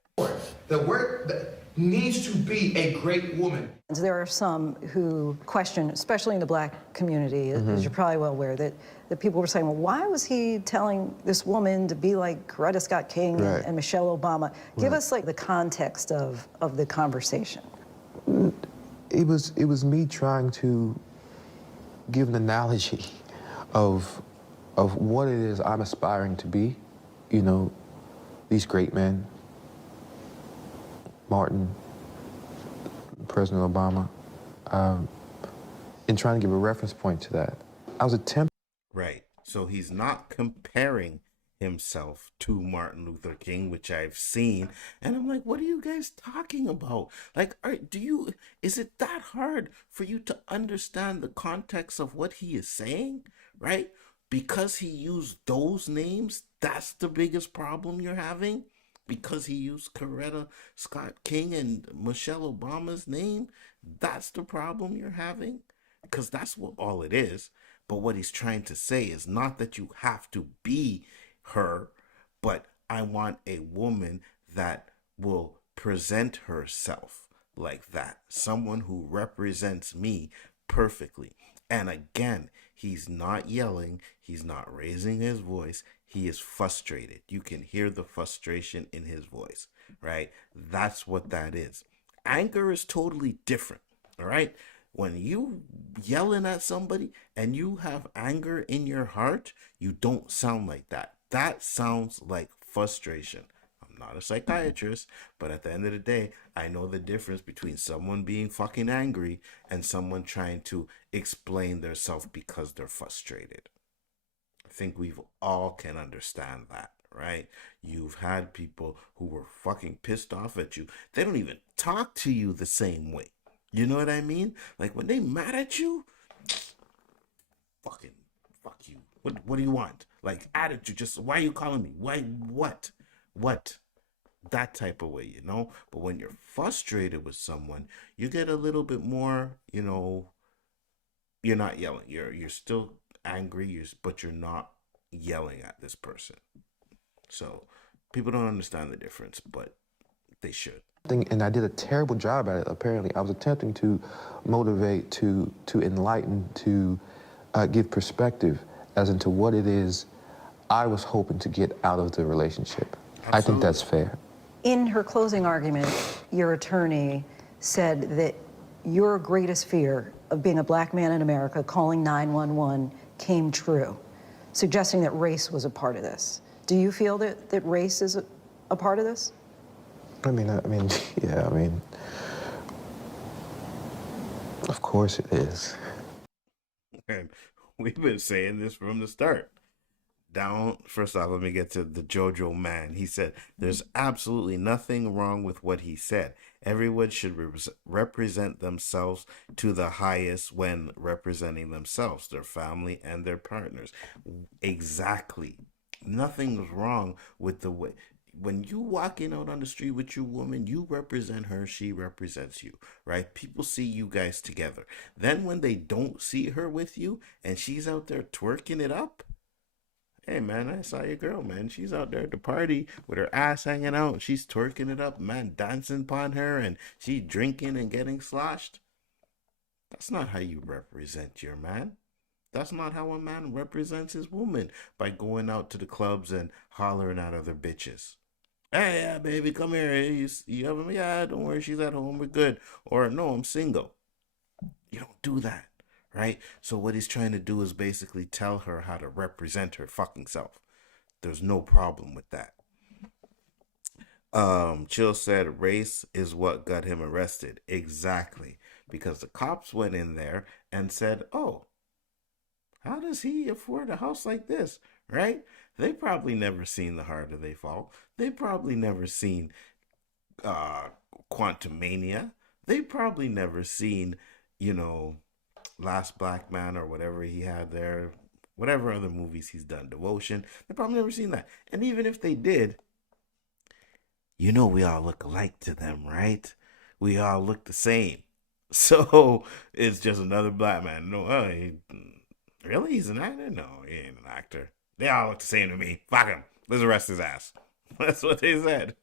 The word that needs to be a great woman. There are some who question, especially in the black community, as you're probably well aware, that people were saying, well, why was he telling this woman to be like Coretta Scott King and Michelle Obama? Give us like the context of the conversation. It was me trying to give an analogy of what it is I'm aspiring to be. These great men, Martin, President Obama, and trying to give a reference point to that. I was attempting. Right. So he's not comparing himself to Martin Luther King, which I've seen, and I'm like, what are you guys talking about? Like, is it that hard for you to understand the context of what he is saying, right? Because he used those names, that's the biggest problem you're having? Because he used Coretta Scott King and Michelle Obama's name, that's the problem you're having? Because that's what all it is. But what he's trying to say is not that you have to be her, but I want a woman that will present herself like that. Someone who represents me perfectly. And again, he's not yelling. He's not raising his voice. He is frustrated. You can hear the frustration in his voice, right? That's what that is. Anger is totally different, all right? When you yelling at somebody and you have anger in your heart, you don't sound like that. That sounds like frustration. I'm not a psychiatrist, but at the end of the day, I know the difference between someone being fucking angry and someone trying to explain themselves because they're frustrated. I think we all can understand that, right? You've had people who were fucking pissed off at you. They don't even talk to you the same way. You know what I mean? Like when they mad at you, fucking fuck you. What do you want? Like attitude, just why are you calling me? Why what? That type of way, But when you're frustrated with someone, you get a little bit more, you're not yelling. You're still angry, but you're not yelling at this person. So people don't understand the difference, but they should. And I did a terrible job at it, apparently. I was attempting to motivate, to enlighten, to give perspective as into what it is I was hoping to get out of the relationship. Absolutely. I think that's fair. In her closing argument, your attorney said that your greatest fear of being a black man in America calling 911 came true, suggesting that race was a part of this. Do you feel that race is a part of this? Yeah, of course it is. And we've been saying this from the start. First off, let me get to the JoJo man. He said, there's absolutely nothing wrong with what he said. Everyone should represent themselves to the highest when representing themselves, their family, and their partners. Exactly. Nothing's wrong with the way. When you walking out on the street with your woman, you represent her, she represents you, right? People see you guys together. Then when they don't see her with you and she's out there twerking it up, hey, man, I saw your girl, man. She's out there at the party with her ass hanging out. She's twerking it up, man, dancing upon her, and she's drinking and getting sloshed. That's not how you represent your man. That's not how a man represents his woman, by going out to the clubs and hollering at other bitches. Hey, yeah, baby, come here. You have him? Yeah, don't worry, she's at home. We're good. Or, no, I'm single. You don't do that. Right? So what he's trying to do is basically tell her how to represent her fucking self. There's no problem with that. Chill said race is what got him arrested. Exactly. Because the cops went in there and said, oh, how does he afford a house like this? Right? They probably never seen The Harder They Fall. They probably never seen Quantumania. They probably never seen, Last Black Man or whatever he had there, whatever other movies he's done, Devotion. They probably never seen that. And even if they did, we all look alike to them, right? We all look the same. So it's just another black man. No, really? He's an actor? No, he ain't an actor. They all look the same to me. Fuck him. Let's arrest his ass. That's what they said.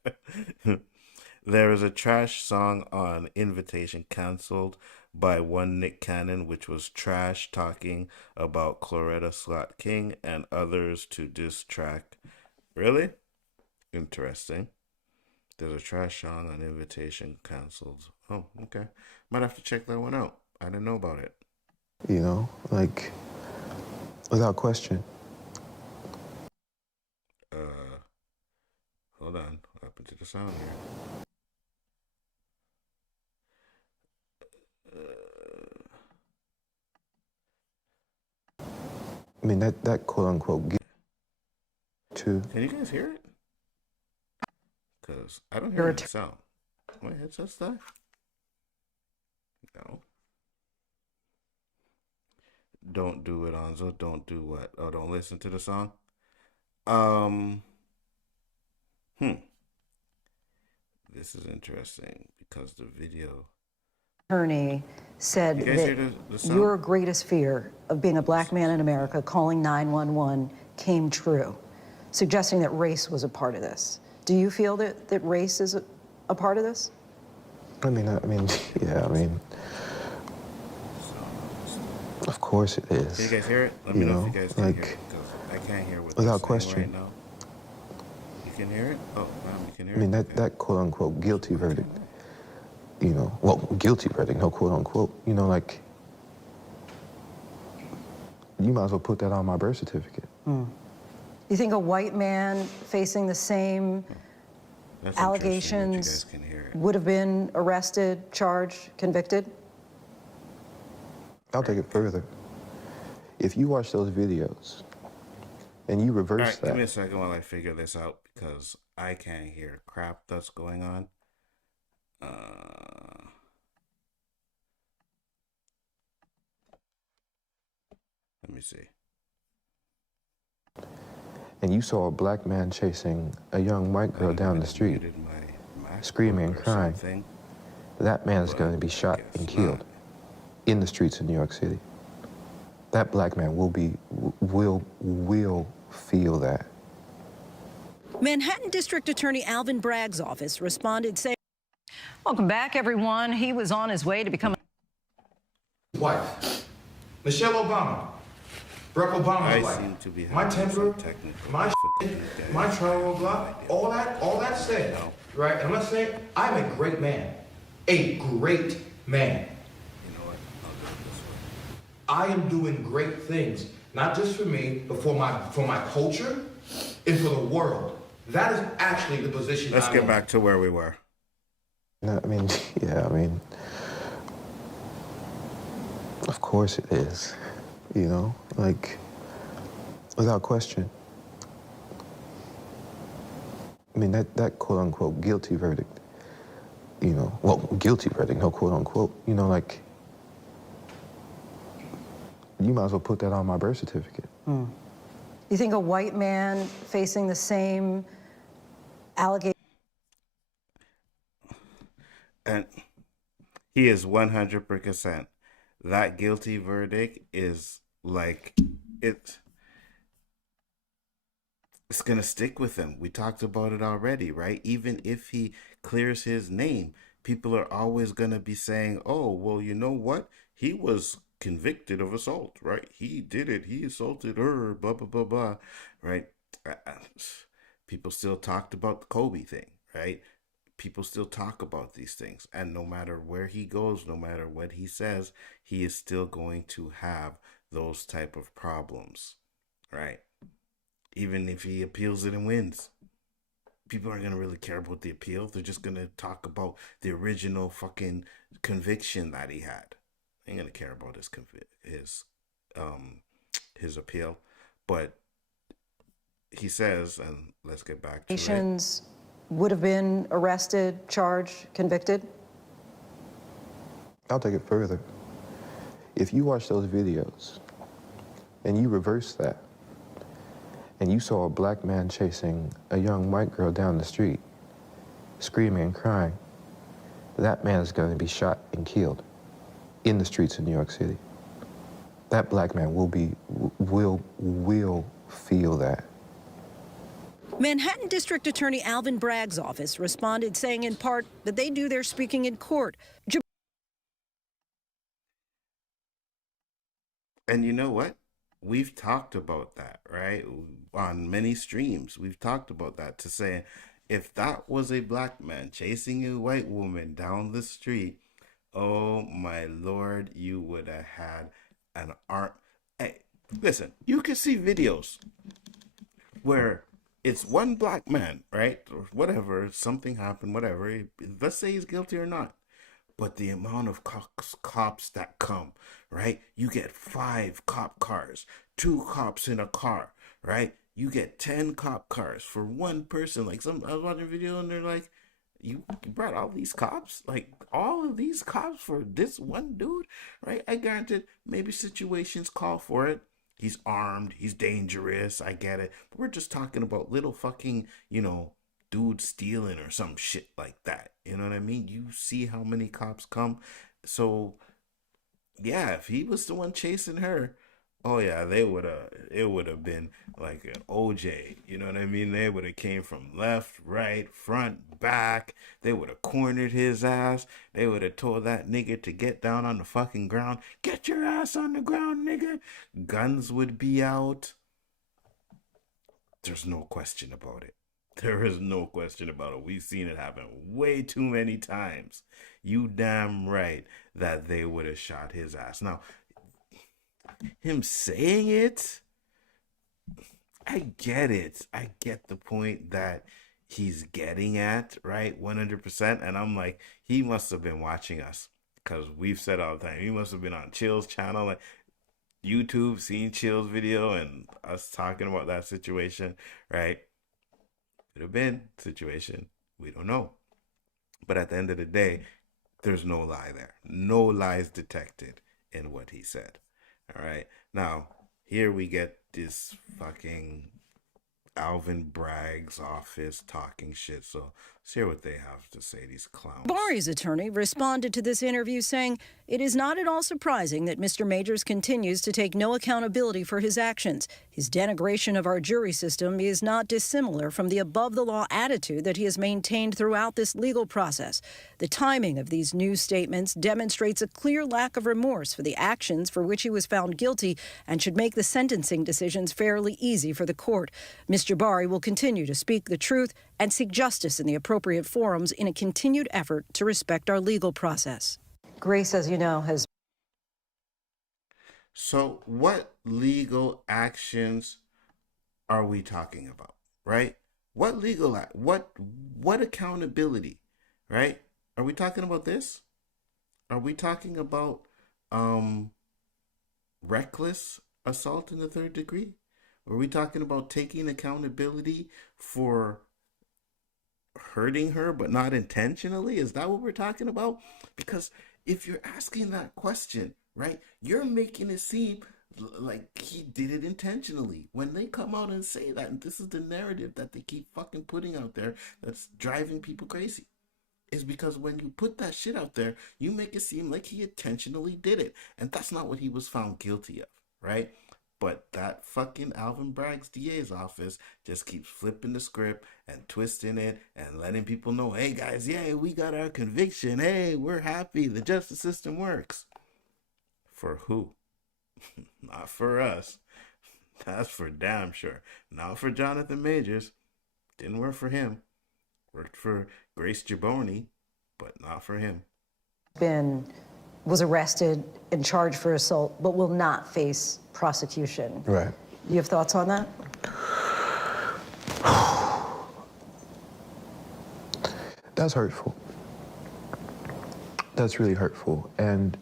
There is a trash song on Invitation canceled by one Nick Cannon, which was trash talking about Coretta Scott King and others to diss track. Really? Interesting. There's a trash song on Invitation canceled. Oh, okay. Might have to check that one out. I didn't know about it. Without question. Hold on. What happened to the sound here? That quote-unquote to... Can you guys hear it? Because I don't hear the sound. My headset's die? No. Don't do it, Nzo. Don't do what? Oh, don't listen to the song? This is interesting because the video... Attorney said that your greatest fear of being a black man in America calling 911 came true, suggesting that race was a part of this. Do you feel that race is a part of this? Of course it is. Can you guys hear it? Let me know if you guys can hear it, because I can't hear what without they're question saying right now. You can hear it? Oh, you can hear it? Okay. That quote-unquote guilty verdict, guilty verdict, no quote-unquote, you might as well put that on my birth certificate. You think a white man facing the same allegations would have been arrested, charged, convicted? I'll take it further. If you watch those videos and you reverse that... Give me a second while I figure this out, because I can't hear crap that's going on. Let me see. And you saw a black man chasing a young white girl down the street, screaming and crying. That man's going to be shot and killed in the streets of New York City. That black man will feel that. Manhattan District Attorney Alvin Bragg's office responded saying... Welcome back, everyone. He was on his way to becoming wife, Michelle Obama, Barack Obama's wife. Seem to be My temper, my shit, my travel, blah, all that said, right? And I'm not saying I'm a great man, a great man. You know what? I'll do it this way. I am doing great things, not just for me, but for my culture and for the world. That is actually the position. Let's get back to where we were. No, I mean, yeah, I mean, of course it is, you know, like, without question. I mean, that quote-unquote guilty verdict, you know, well, guilty verdict, no quote-unquote, you know, like, you might as well put that on my birth certificate. You think a white man facing the same allegation? And he is 100%. That guilty verdict is like, it's going to stick with him. We talked about it already, right? Even if he clears his name, people are always going to be saying, oh, well, you know what? He was convicted of assault, right? He did it. He assaulted her, blah, blah, blah, blah, right? People still talked about the Kobe thing, right? People still talk about these things. And no matter where he goes, no matter what he says, he is still going to have those type of problems, right? Even if he appeals it and wins, people aren't going to really care about the appeal. They're just going to talk about the original fucking conviction that he had. They ain't going to care about his appeal. But he says, and let's get back to it, would have been arrested, charged, convicted? I'll take it further. If you watch those videos and you reverse that, and you saw a black man chasing a young white girl down the street, screaming and crying, that man is going to be shot and killed in the streets of New York City. That black man will feel that. Manhattan District Attorney Alvin Bragg's office responded saying in part that they do their speaking in court. And you know what? We've talked about that, right? On many streams, we've talked about that, to say, if that was a black man chasing a white woman down the street, oh my Lord, you would have had an art. Hey, listen, you can see videos where it's one black man, right? Or whatever, something happened, whatever. Let's say he's guilty or not. But the amount of cops that come, right? You get 5 cop cars, 2 cops in a car, right? You get 10 cop cars for one person. Like, I was watching a video and they're like, you brought all these cops? Like, all of these cops for this one dude, right? I granted, maybe situations call for it. He's armed, he's dangerous, I get it. But we're just talking about little fucking, dude stealing or some shit like that. You know what I mean? You see how many cops come. So, yeah, if he was the one chasing her, oh yeah, it would have been like an OJ. You know what I mean? They would have came from left, right, front, back. They would have cornered his ass. They would have told that nigga to get down on the fucking ground. Get your ass on the ground, nigga. Guns would be out. There's no question about it. There is no question about it. We've seen it happen way too many times. You damn right that they would have shot his ass. Now, him saying it, I get it. I get the point that he's getting at, right? 100%. And I'm like, he must have been watching us, because we've said all the time, he must have been on Chill's channel, like YouTube, seen Chill's video and us talking about that situation, right? Could have been situation. We don't know. But at the end of the day, there's no lie there. No lies detected in what he said. All right. Now, here we get this fucking Alvin Bragg's office talking shit. So Let's hear what they have to say, these clowns. Bari's attorney responded to this interview saying it is not at all surprising that Mr. Majors continues to take no accountability for his actions. His denigration of our jury system is not dissimilar from the above-the-law attitude that he has maintained throughout this legal process. The timing of these new statements demonstrates a clear lack of remorse for the actions for which he was found guilty and should make the sentencing decisions fairly easy for the court. Mr. Bari will continue to speak the truth and seek justice in the appropriate forums in a continued effort to respect our legal process. Grace, as you know, has... So what legal actions are we talking about, right? What legal act? What accountability, right? Are we talking about this? Are we talking about reckless assault in the third degree? Are we talking about taking accountability for hurting her but not intentionally? Is that what we're talking about? Because if you're asking that question, right, you're making it seem like he did it intentionally. When they come out and say that, and this is the narrative that they keep fucking putting out there that's driving people crazy, is because when you put that shit out there, you make it seem like he intentionally did it. And that's not what he was found guilty of, right? But that fucking Alvin Bragg's DA's office just keeps flipping the script and twisting it and letting people know, hey guys, yeah, we got our conviction. Hey, we're happy. The justice system works. For who? Not for us. That's for damn sure. Not for Jonathan Majors. Didn't work for him. Worked for Grace Jaborny, but not for him. Was arrested and charged for assault, but will not face prosecution. Right. Do you have thoughts on that? That's hurtful. That's really hurtful. And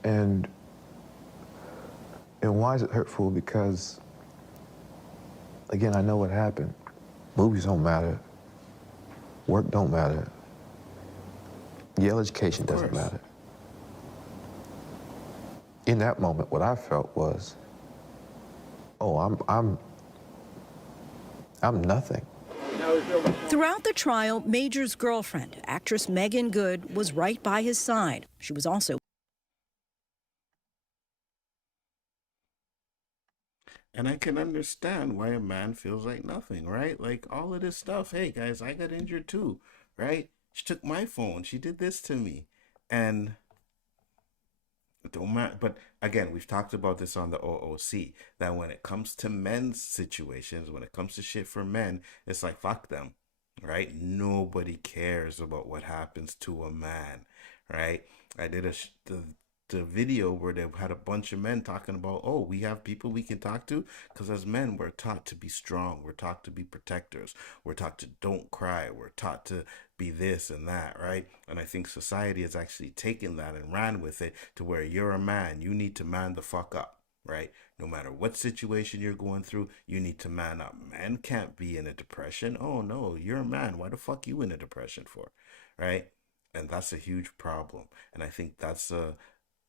why is it hurtful? Because, again, I know what happened. Movies don't matter. Work don't matter. Yale education doesn't matter. In that moment, what I felt was, oh, I'm nothing. Throughout the trial, Major's girlfriend, actress Megan Good, was right by his side. She was also... And I can understand why a man feels like nothing, right? Like all of this stuff. Hey, guys, I got injured too, right? She took my phone. She did this to me. And it don't matter. But again, we've talked about this on the OOC, that when it comes to men's situations, when it comes to shit for men, it's like, fuck them, right? Nobody cares about what happens to a man, right? I did the video where they had a bunch of men talking about, oh, we have people we can talk to, because as men we're taught to be strong, we're taught to be protectors, we're taught to don't cry, we're taught to be this and that, right? And I think society has actually taken that and ran with it to where you're a man, you need to man the fuck up, right? No matter what situation you're going through, you need to man up. Men can't be in a depression. Oh no, you're a man, why the fuck you in a depression for, right? And that's a huge problem. And I think that's a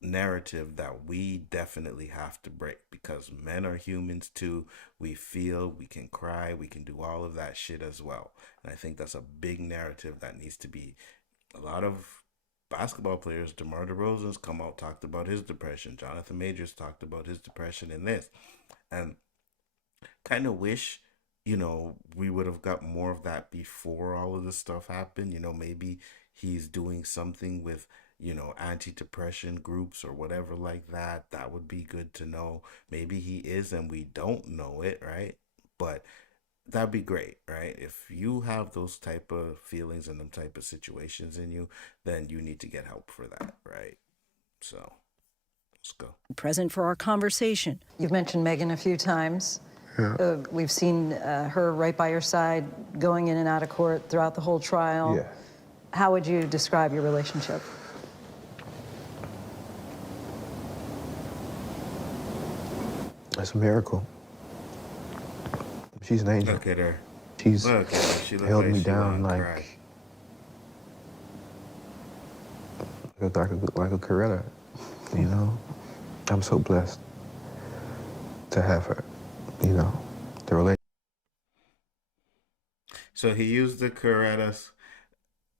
narrative that we definitely have to break, because men are humans too. We feel, we can cry, we can do all of that shit as well. And I think that's a big narrative that needs to be. A lot of basketball players, DeMar DeRozan's come out, talked about his depression. Jonathan Majors talked about his depression in this. And kind of wish, you know, we would have got more of that before all of this stuff happened. You know, maybe he's doing something with, you know, anti-depression groups or whatever like that. That would be good to know. Maybe he is and we don't know it, right? But that'd be great, right? If you have those type of feelings and them type of situations in you, then you need to get help for that, right? So let's go. Present for our conversation. You've mentioned Megan a few times. Yeah. We've seen her right by your side, going in and out of court throughout the whole trial. Yeah. How would you describe your relationship? It's a miracle. She's an angel. Look at her. She's She held like me she down wanna like a Coretta, you know? I'm so blessed to have her, you know, the relationship. So he used the Corettas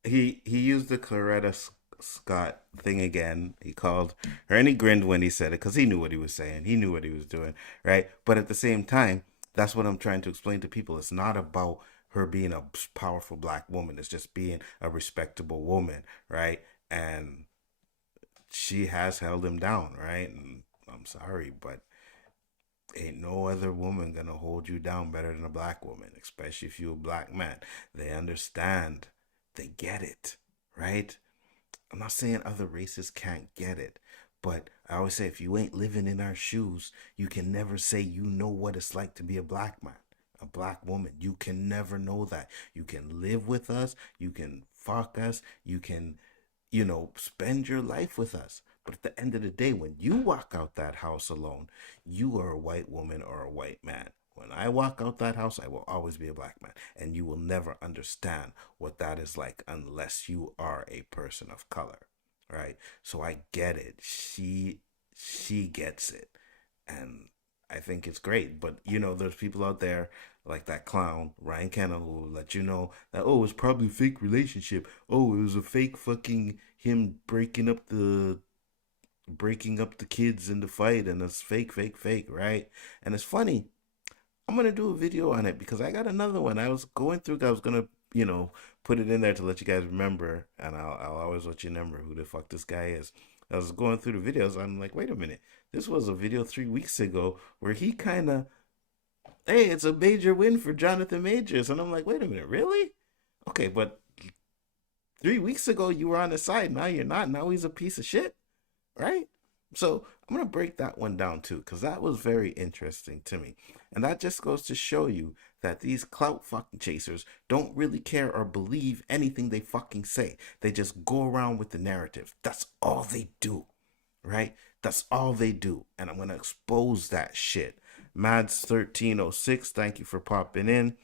he used the Scott thing again. He called her and he grinned when he said it because he knew what he was saying. He knew what he was doing, right? But at the same time, that's what I'm trying to explain to people. It's not about her being a powerful black woman. It's just being a respectable woman, right? And she has held him down, right? And I'm sorry, but ain't no other woman gonna hold you down better than a black woman, especially if you're a black man. They understand. They get it, right? I'm not saying other races can't get it, but I always say if you ain't living in our shoes, you can never say you know what it's like to be a black man, a black woman. You can never know that. You can live with us, you can fuck us, you can, spend your life with us. But at the end of the day, when you walk out that house alone, you are a white woman or a white man. When I walk out that house, I will always be a black man. And you will never understand what that is like unless you are a person of color. Right? So I get it. She gets it. And I think it's great. But, there's people out there like that clown, Ryan Kennel, who will let you know that, oh, it's probably a fake relationship. Oh, it was a fake fucking him breaking up the kids in the fight, and it's fake, right? And it's funny. I'm gonna do a video on it because I got another one. I was gonna, put it in there to let you guys remember, and I'll always let you remember who the fuck this guy is. I was going through the videos. I'm like, wait a minute, this was a video 3 weeks ago where he kind of, hey, it's a major win for Jonathan Majors, and I'm like, wait a minute, really? Okay, but 3 weeks ago you were on his side. Now you're not. Now he's a piece of shit. Right? So I'm going to break that one down too, because that was very interesting to me. And that just goes to show you that these clout fucking chasers don't really care or believe anything they fucking say. They just go around with the narrative. That's all they do. Right? That's all they do. And I'm going to expose that shit. Mads1306, thank you for popping in.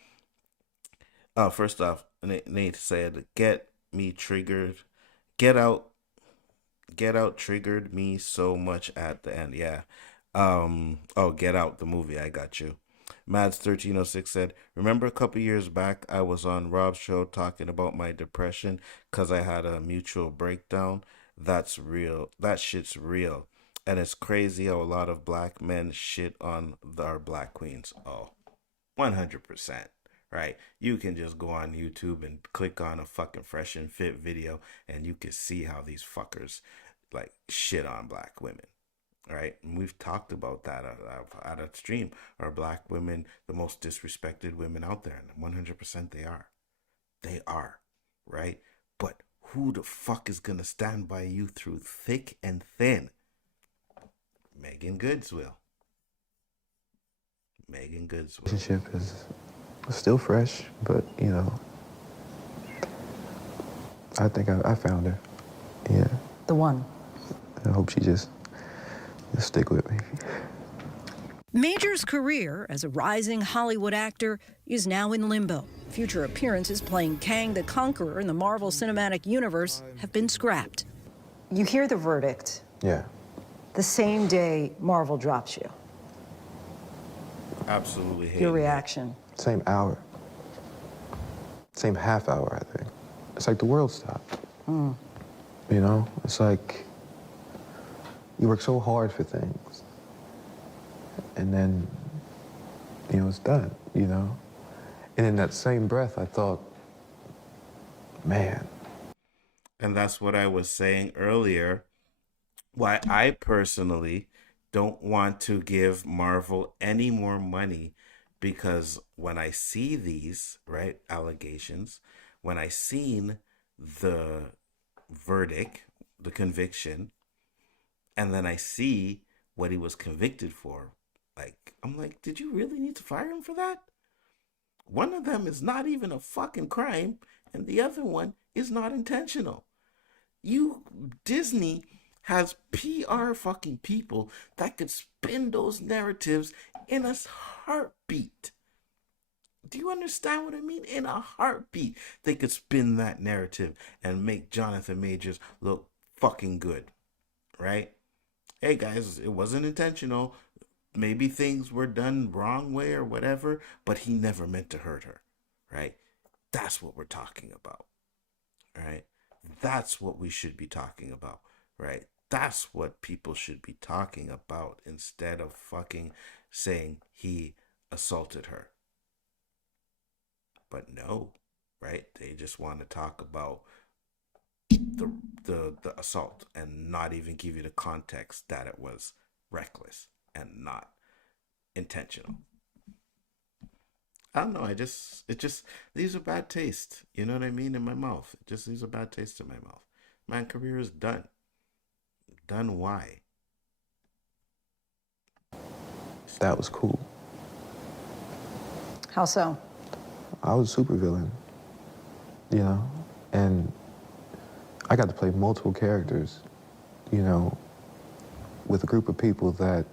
First off, I need to say it. Get me triggered. Get Out triggered me so much at the end. Yeah. Get Out, the movie. I got you. Mads1306 said, remember a couple years back, I was on Rob's show talking about my depression because I had a mutual breakdown. That's real. That shit's real. And it's crazy how a lot of black men shit on our black queens. Oh, 100%. Right? You can just go on YouTube and click on a fucking Fresh and Fit video and you can see how these fuckers like shit on black women. Right? And we've talked about that at a stream. Are black women the most disrespected women out there? And 100% they are. They are. Right? But who the fuck is gonna stand by you through thick and thin? Megan Goods will. Relationship is still fresh, but I think I found her. Yeah. The one. I hope she just stick with me. Major's career as a rising Hollywood actor is now in limbo. Future appearances playing Kang the Conqueror in the Marvel Cinematic Universe have been scrapped. You hear the verdict. Yeah. The same day Marvel drops you. Absolutely hate your reaction. Same hour. Same half hour, I think. It's like the world stopped. It's like you work so hard for things and then, it's done, And in that same breath, I thought, man. And that's what I was saying earlier. Why I personally don't want to give Marvel any more money, because when I see these, right, allegations, when I seen the verdict, the conviction, and then I see what he was convicted for, I'm like, did you really need to fire him for that? One of them is not even a fucking crime, and the other one is not intentional. Disney has PR fucking people that could spin those narratives in a heartbeat. Do you understand what I mean? In a heartbeat, they could spin that narrative and make Jonathan Majors look fucking good, right? Hey guys, it wasn't intentional. Maybe things were done wrong way or whatever, but he never meant to hurt her, right? That's what we're talking about, right? That's what we should be talking about, right? That's what people should be talking about instead of fucking saying he assaulted her. But no, right? They just want to talk about the assault and not even give you the context that it was reckless and not intentional. I don't know. It just leaves a bad taste. You know what I mean? In my mouth. It just leaves a bad taste in my mouth. My career is done. Done why? That was cool. How so? I was a supervillain, you know, and I got to play multiple characters, you know, with a group of people that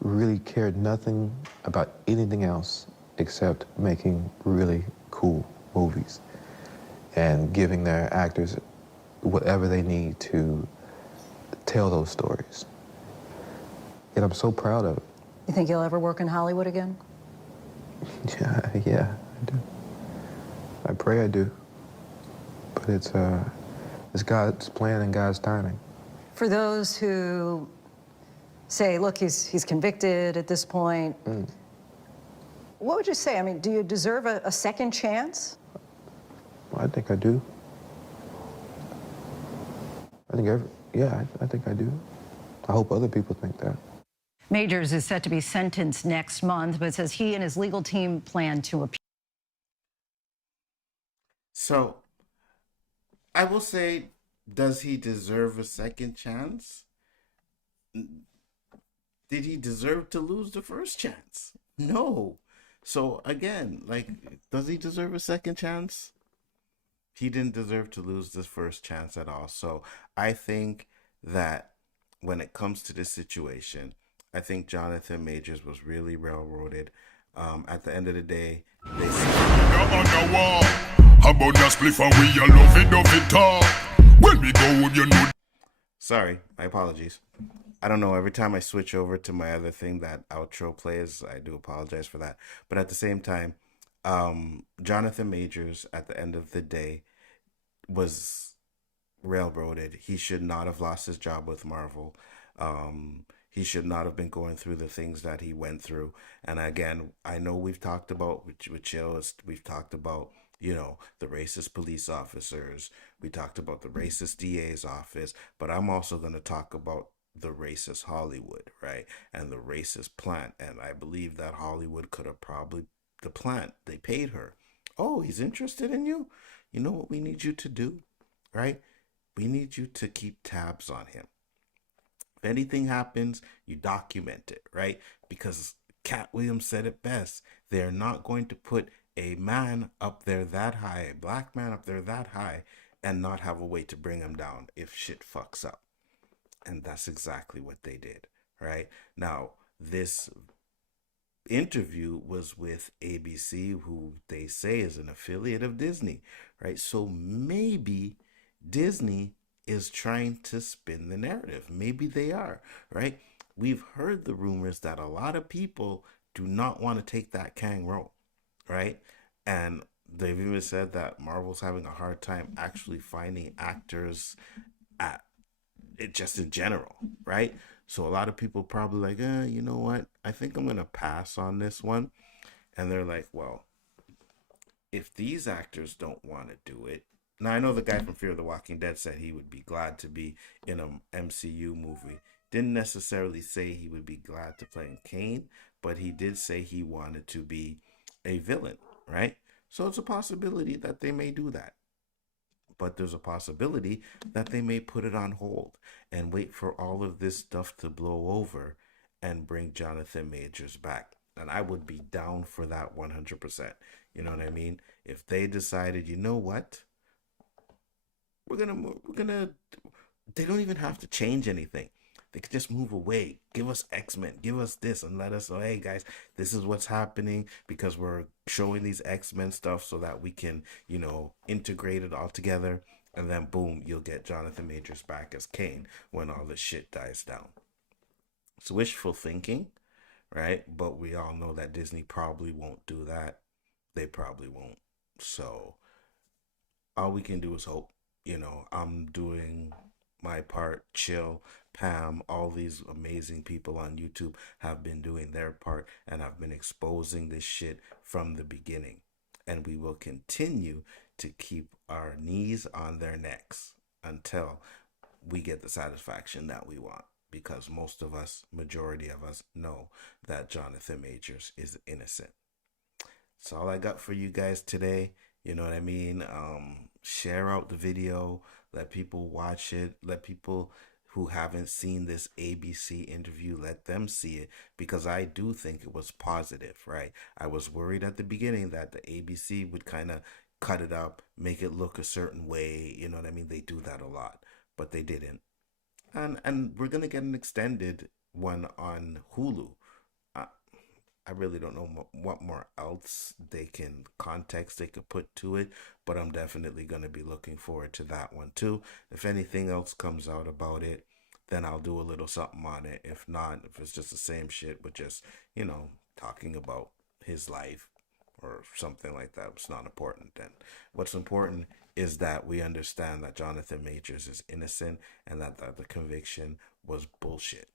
really cared nothing about anything else except making really cool movies and giving their actors whatever they need to tell those stories. And I'm so proud of it. You think you'll ever work in Hollywood again? Yeah, I do. I pray I do. But it's God's plan and God's timing. For those who say, look, he's convicted at this point, what would you say? I mean, do you deserve a second chance? Well, I think I do. I think I do. I hope other people think that. Majors is set to be sentenced next month, but says he and his legal team plan to appeal. So, I will say, does he deserve a second chance? Did he deserve to lose the first chance? No. So, again, like, does he deserve a second chance? He didn't deserve to lose this first chance at all. So, I think that when it comes to this situation, I think Jonathan Majors was really railroaded. At the end of the day, they Sorry, my apologies. I don't know, every time I switch over to my other thing, that outro plays. I do apologize for that. But at the same time, Jonathan Majors, at the end of the day, was railroaded. He should not have lost his job with Marvel. He should not have been going through the things that he went through. And again, I know we've talked about, with Chill, we've talked about, you know, the racist police officers. We talked about the racist DA's office. But I'm also going to talk about the racist Hollywood, right? And the racist plant. And I believe that Hollywood could have probably, the plant, they paid her. Oh, he's interested in you? You know what we need you to do, right? We need you to keep tabs on him. If anything happens, you document it, right? Because Cat Williams said it best. They're not going to put a man up there that high, a black man up there that high, and not have a way to bring him down if shit fucks up. And that's exactly what they did, right? Now, this interview was with ABC, who they say is an affiliate of Disney, right? So maybe Disney is trying to spin the narrative. Maybe they are, right? We've heard the rumors that a lot of people do not want to take that Kang role, right? And they've even said that Marvel's having a hard time actually finding actors at it, just in general, right? So a lot of people probably like, you know what? I think I'm going to pass on this one. And they're like, well, if these actors don't want to do it. Now, I know the guy from Fear the Walking Dead said he would be glad to be in an MCU movie. Didn't necessarily say he would be glad to play Kane, but he did say he wanted to be a villain, right? So it's a possibility that they may do that. But there's a possibility that they may put it on hold and wait for all of this stuff to blow over and bring Jonathan Majors back. And I would be down for that 100%. You know what I mean? If they decided, you know what? We're gonna, they don't even have to change anything. They could just move away. Give us X-Men. Give us this and let us know, hey guys, this is what's happening because we're showing these X-Men stuff so that we can, you know, integrate it all together. And then boom, you'll get Jonathan Majors back as Kane when all this shit dies down. It's wishful thinking, right? But we all know that Disney probably won't do that. They probably won't. So all we can do is hope. You know, I'm doing my part, chill, Pam, all these amazing people on YouTube have been doing their part, and I've been exposing this shit from the beginning. And we will continue to keep our knees on their necks until we get the satisfaction that we want. Because most of us, majority of us, know that Jonathan Majors is innocent. That's all I got for you guys today. You know what I mean? Share out the video, let people watch it, let people who haven't seen this ABC interview, let them see it, because I do think it was positive, right? I was worried at the beginning that the ABC would kind of cut it up, make it look a certain way, you know what I mean? They do that a lot, but they didn't. And we're gonna get an extended one on Hulu. I really don't know what more else context they could put to it, but I'm definitely going to be looking forward to that one too. If anything else comes out about it, then I'll do a little something on it. If not, if it's just the same shit, but just, you know, talking about his life or something like that, it's not important then. What's important is that we understand that Jonathan Majors is innocent and that the conviction was bullshit.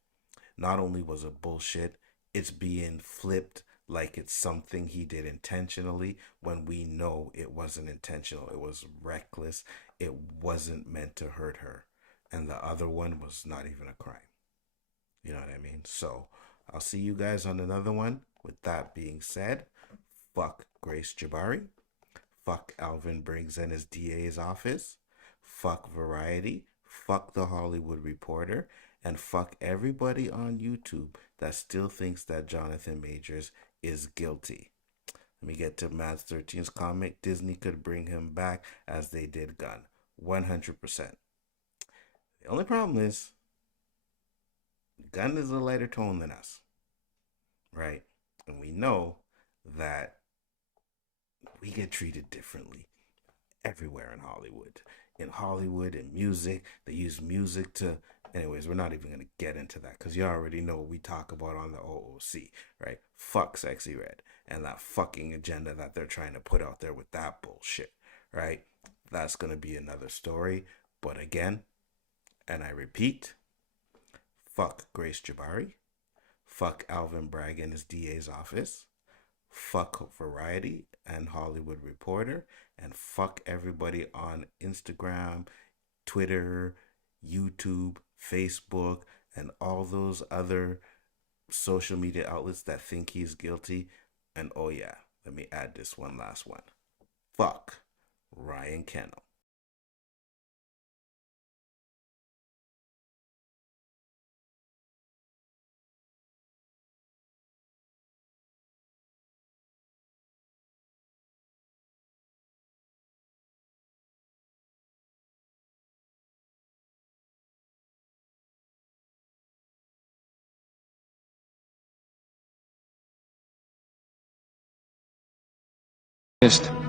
Not only was it bullshit, it's being flipped like it's something he did intentionally when we know it wasn't intentional. It was reckless. It wasn't meant to hurt her. And the other one was not even a crime. You know what I mean? So I'll see you guys on another one. With that being said, fuck Grace Jabari. Fuck Alvin Briggs and his DA's office. Fuck Variety. Fuck The Hollywood Reporter. And fuck everybody on YouTube that still thinks that Jonathan Majors is guilty. Let me get to Mads 13's comment. Disney could bring him back as they did Gunn. 100%. The only problem is, Gunn is a lighter tone than us. Right? And we know that we get treated differently everywhere in Hollywood. In Hollywood, in music, they use music to... Anyways, we're not even going to get into that because you already know what we talk about on the OOC, right? Fuck Sexy Red and that fucking agenda that they're trying to put out there with that bullshit, right? That's going to be another story. But again, and I repeat, fuck Grace Jabari, fuck Alvin Bragg and his DA's office, fuck Variety and Hollywood Reporter, and fuck everybody on Instagram, Twitter, YouTube, Facebook, and all those other social media outlets that think he's guilty. And oh yeah, let me add this one last one. Fuck Ryan Kennel. Finished.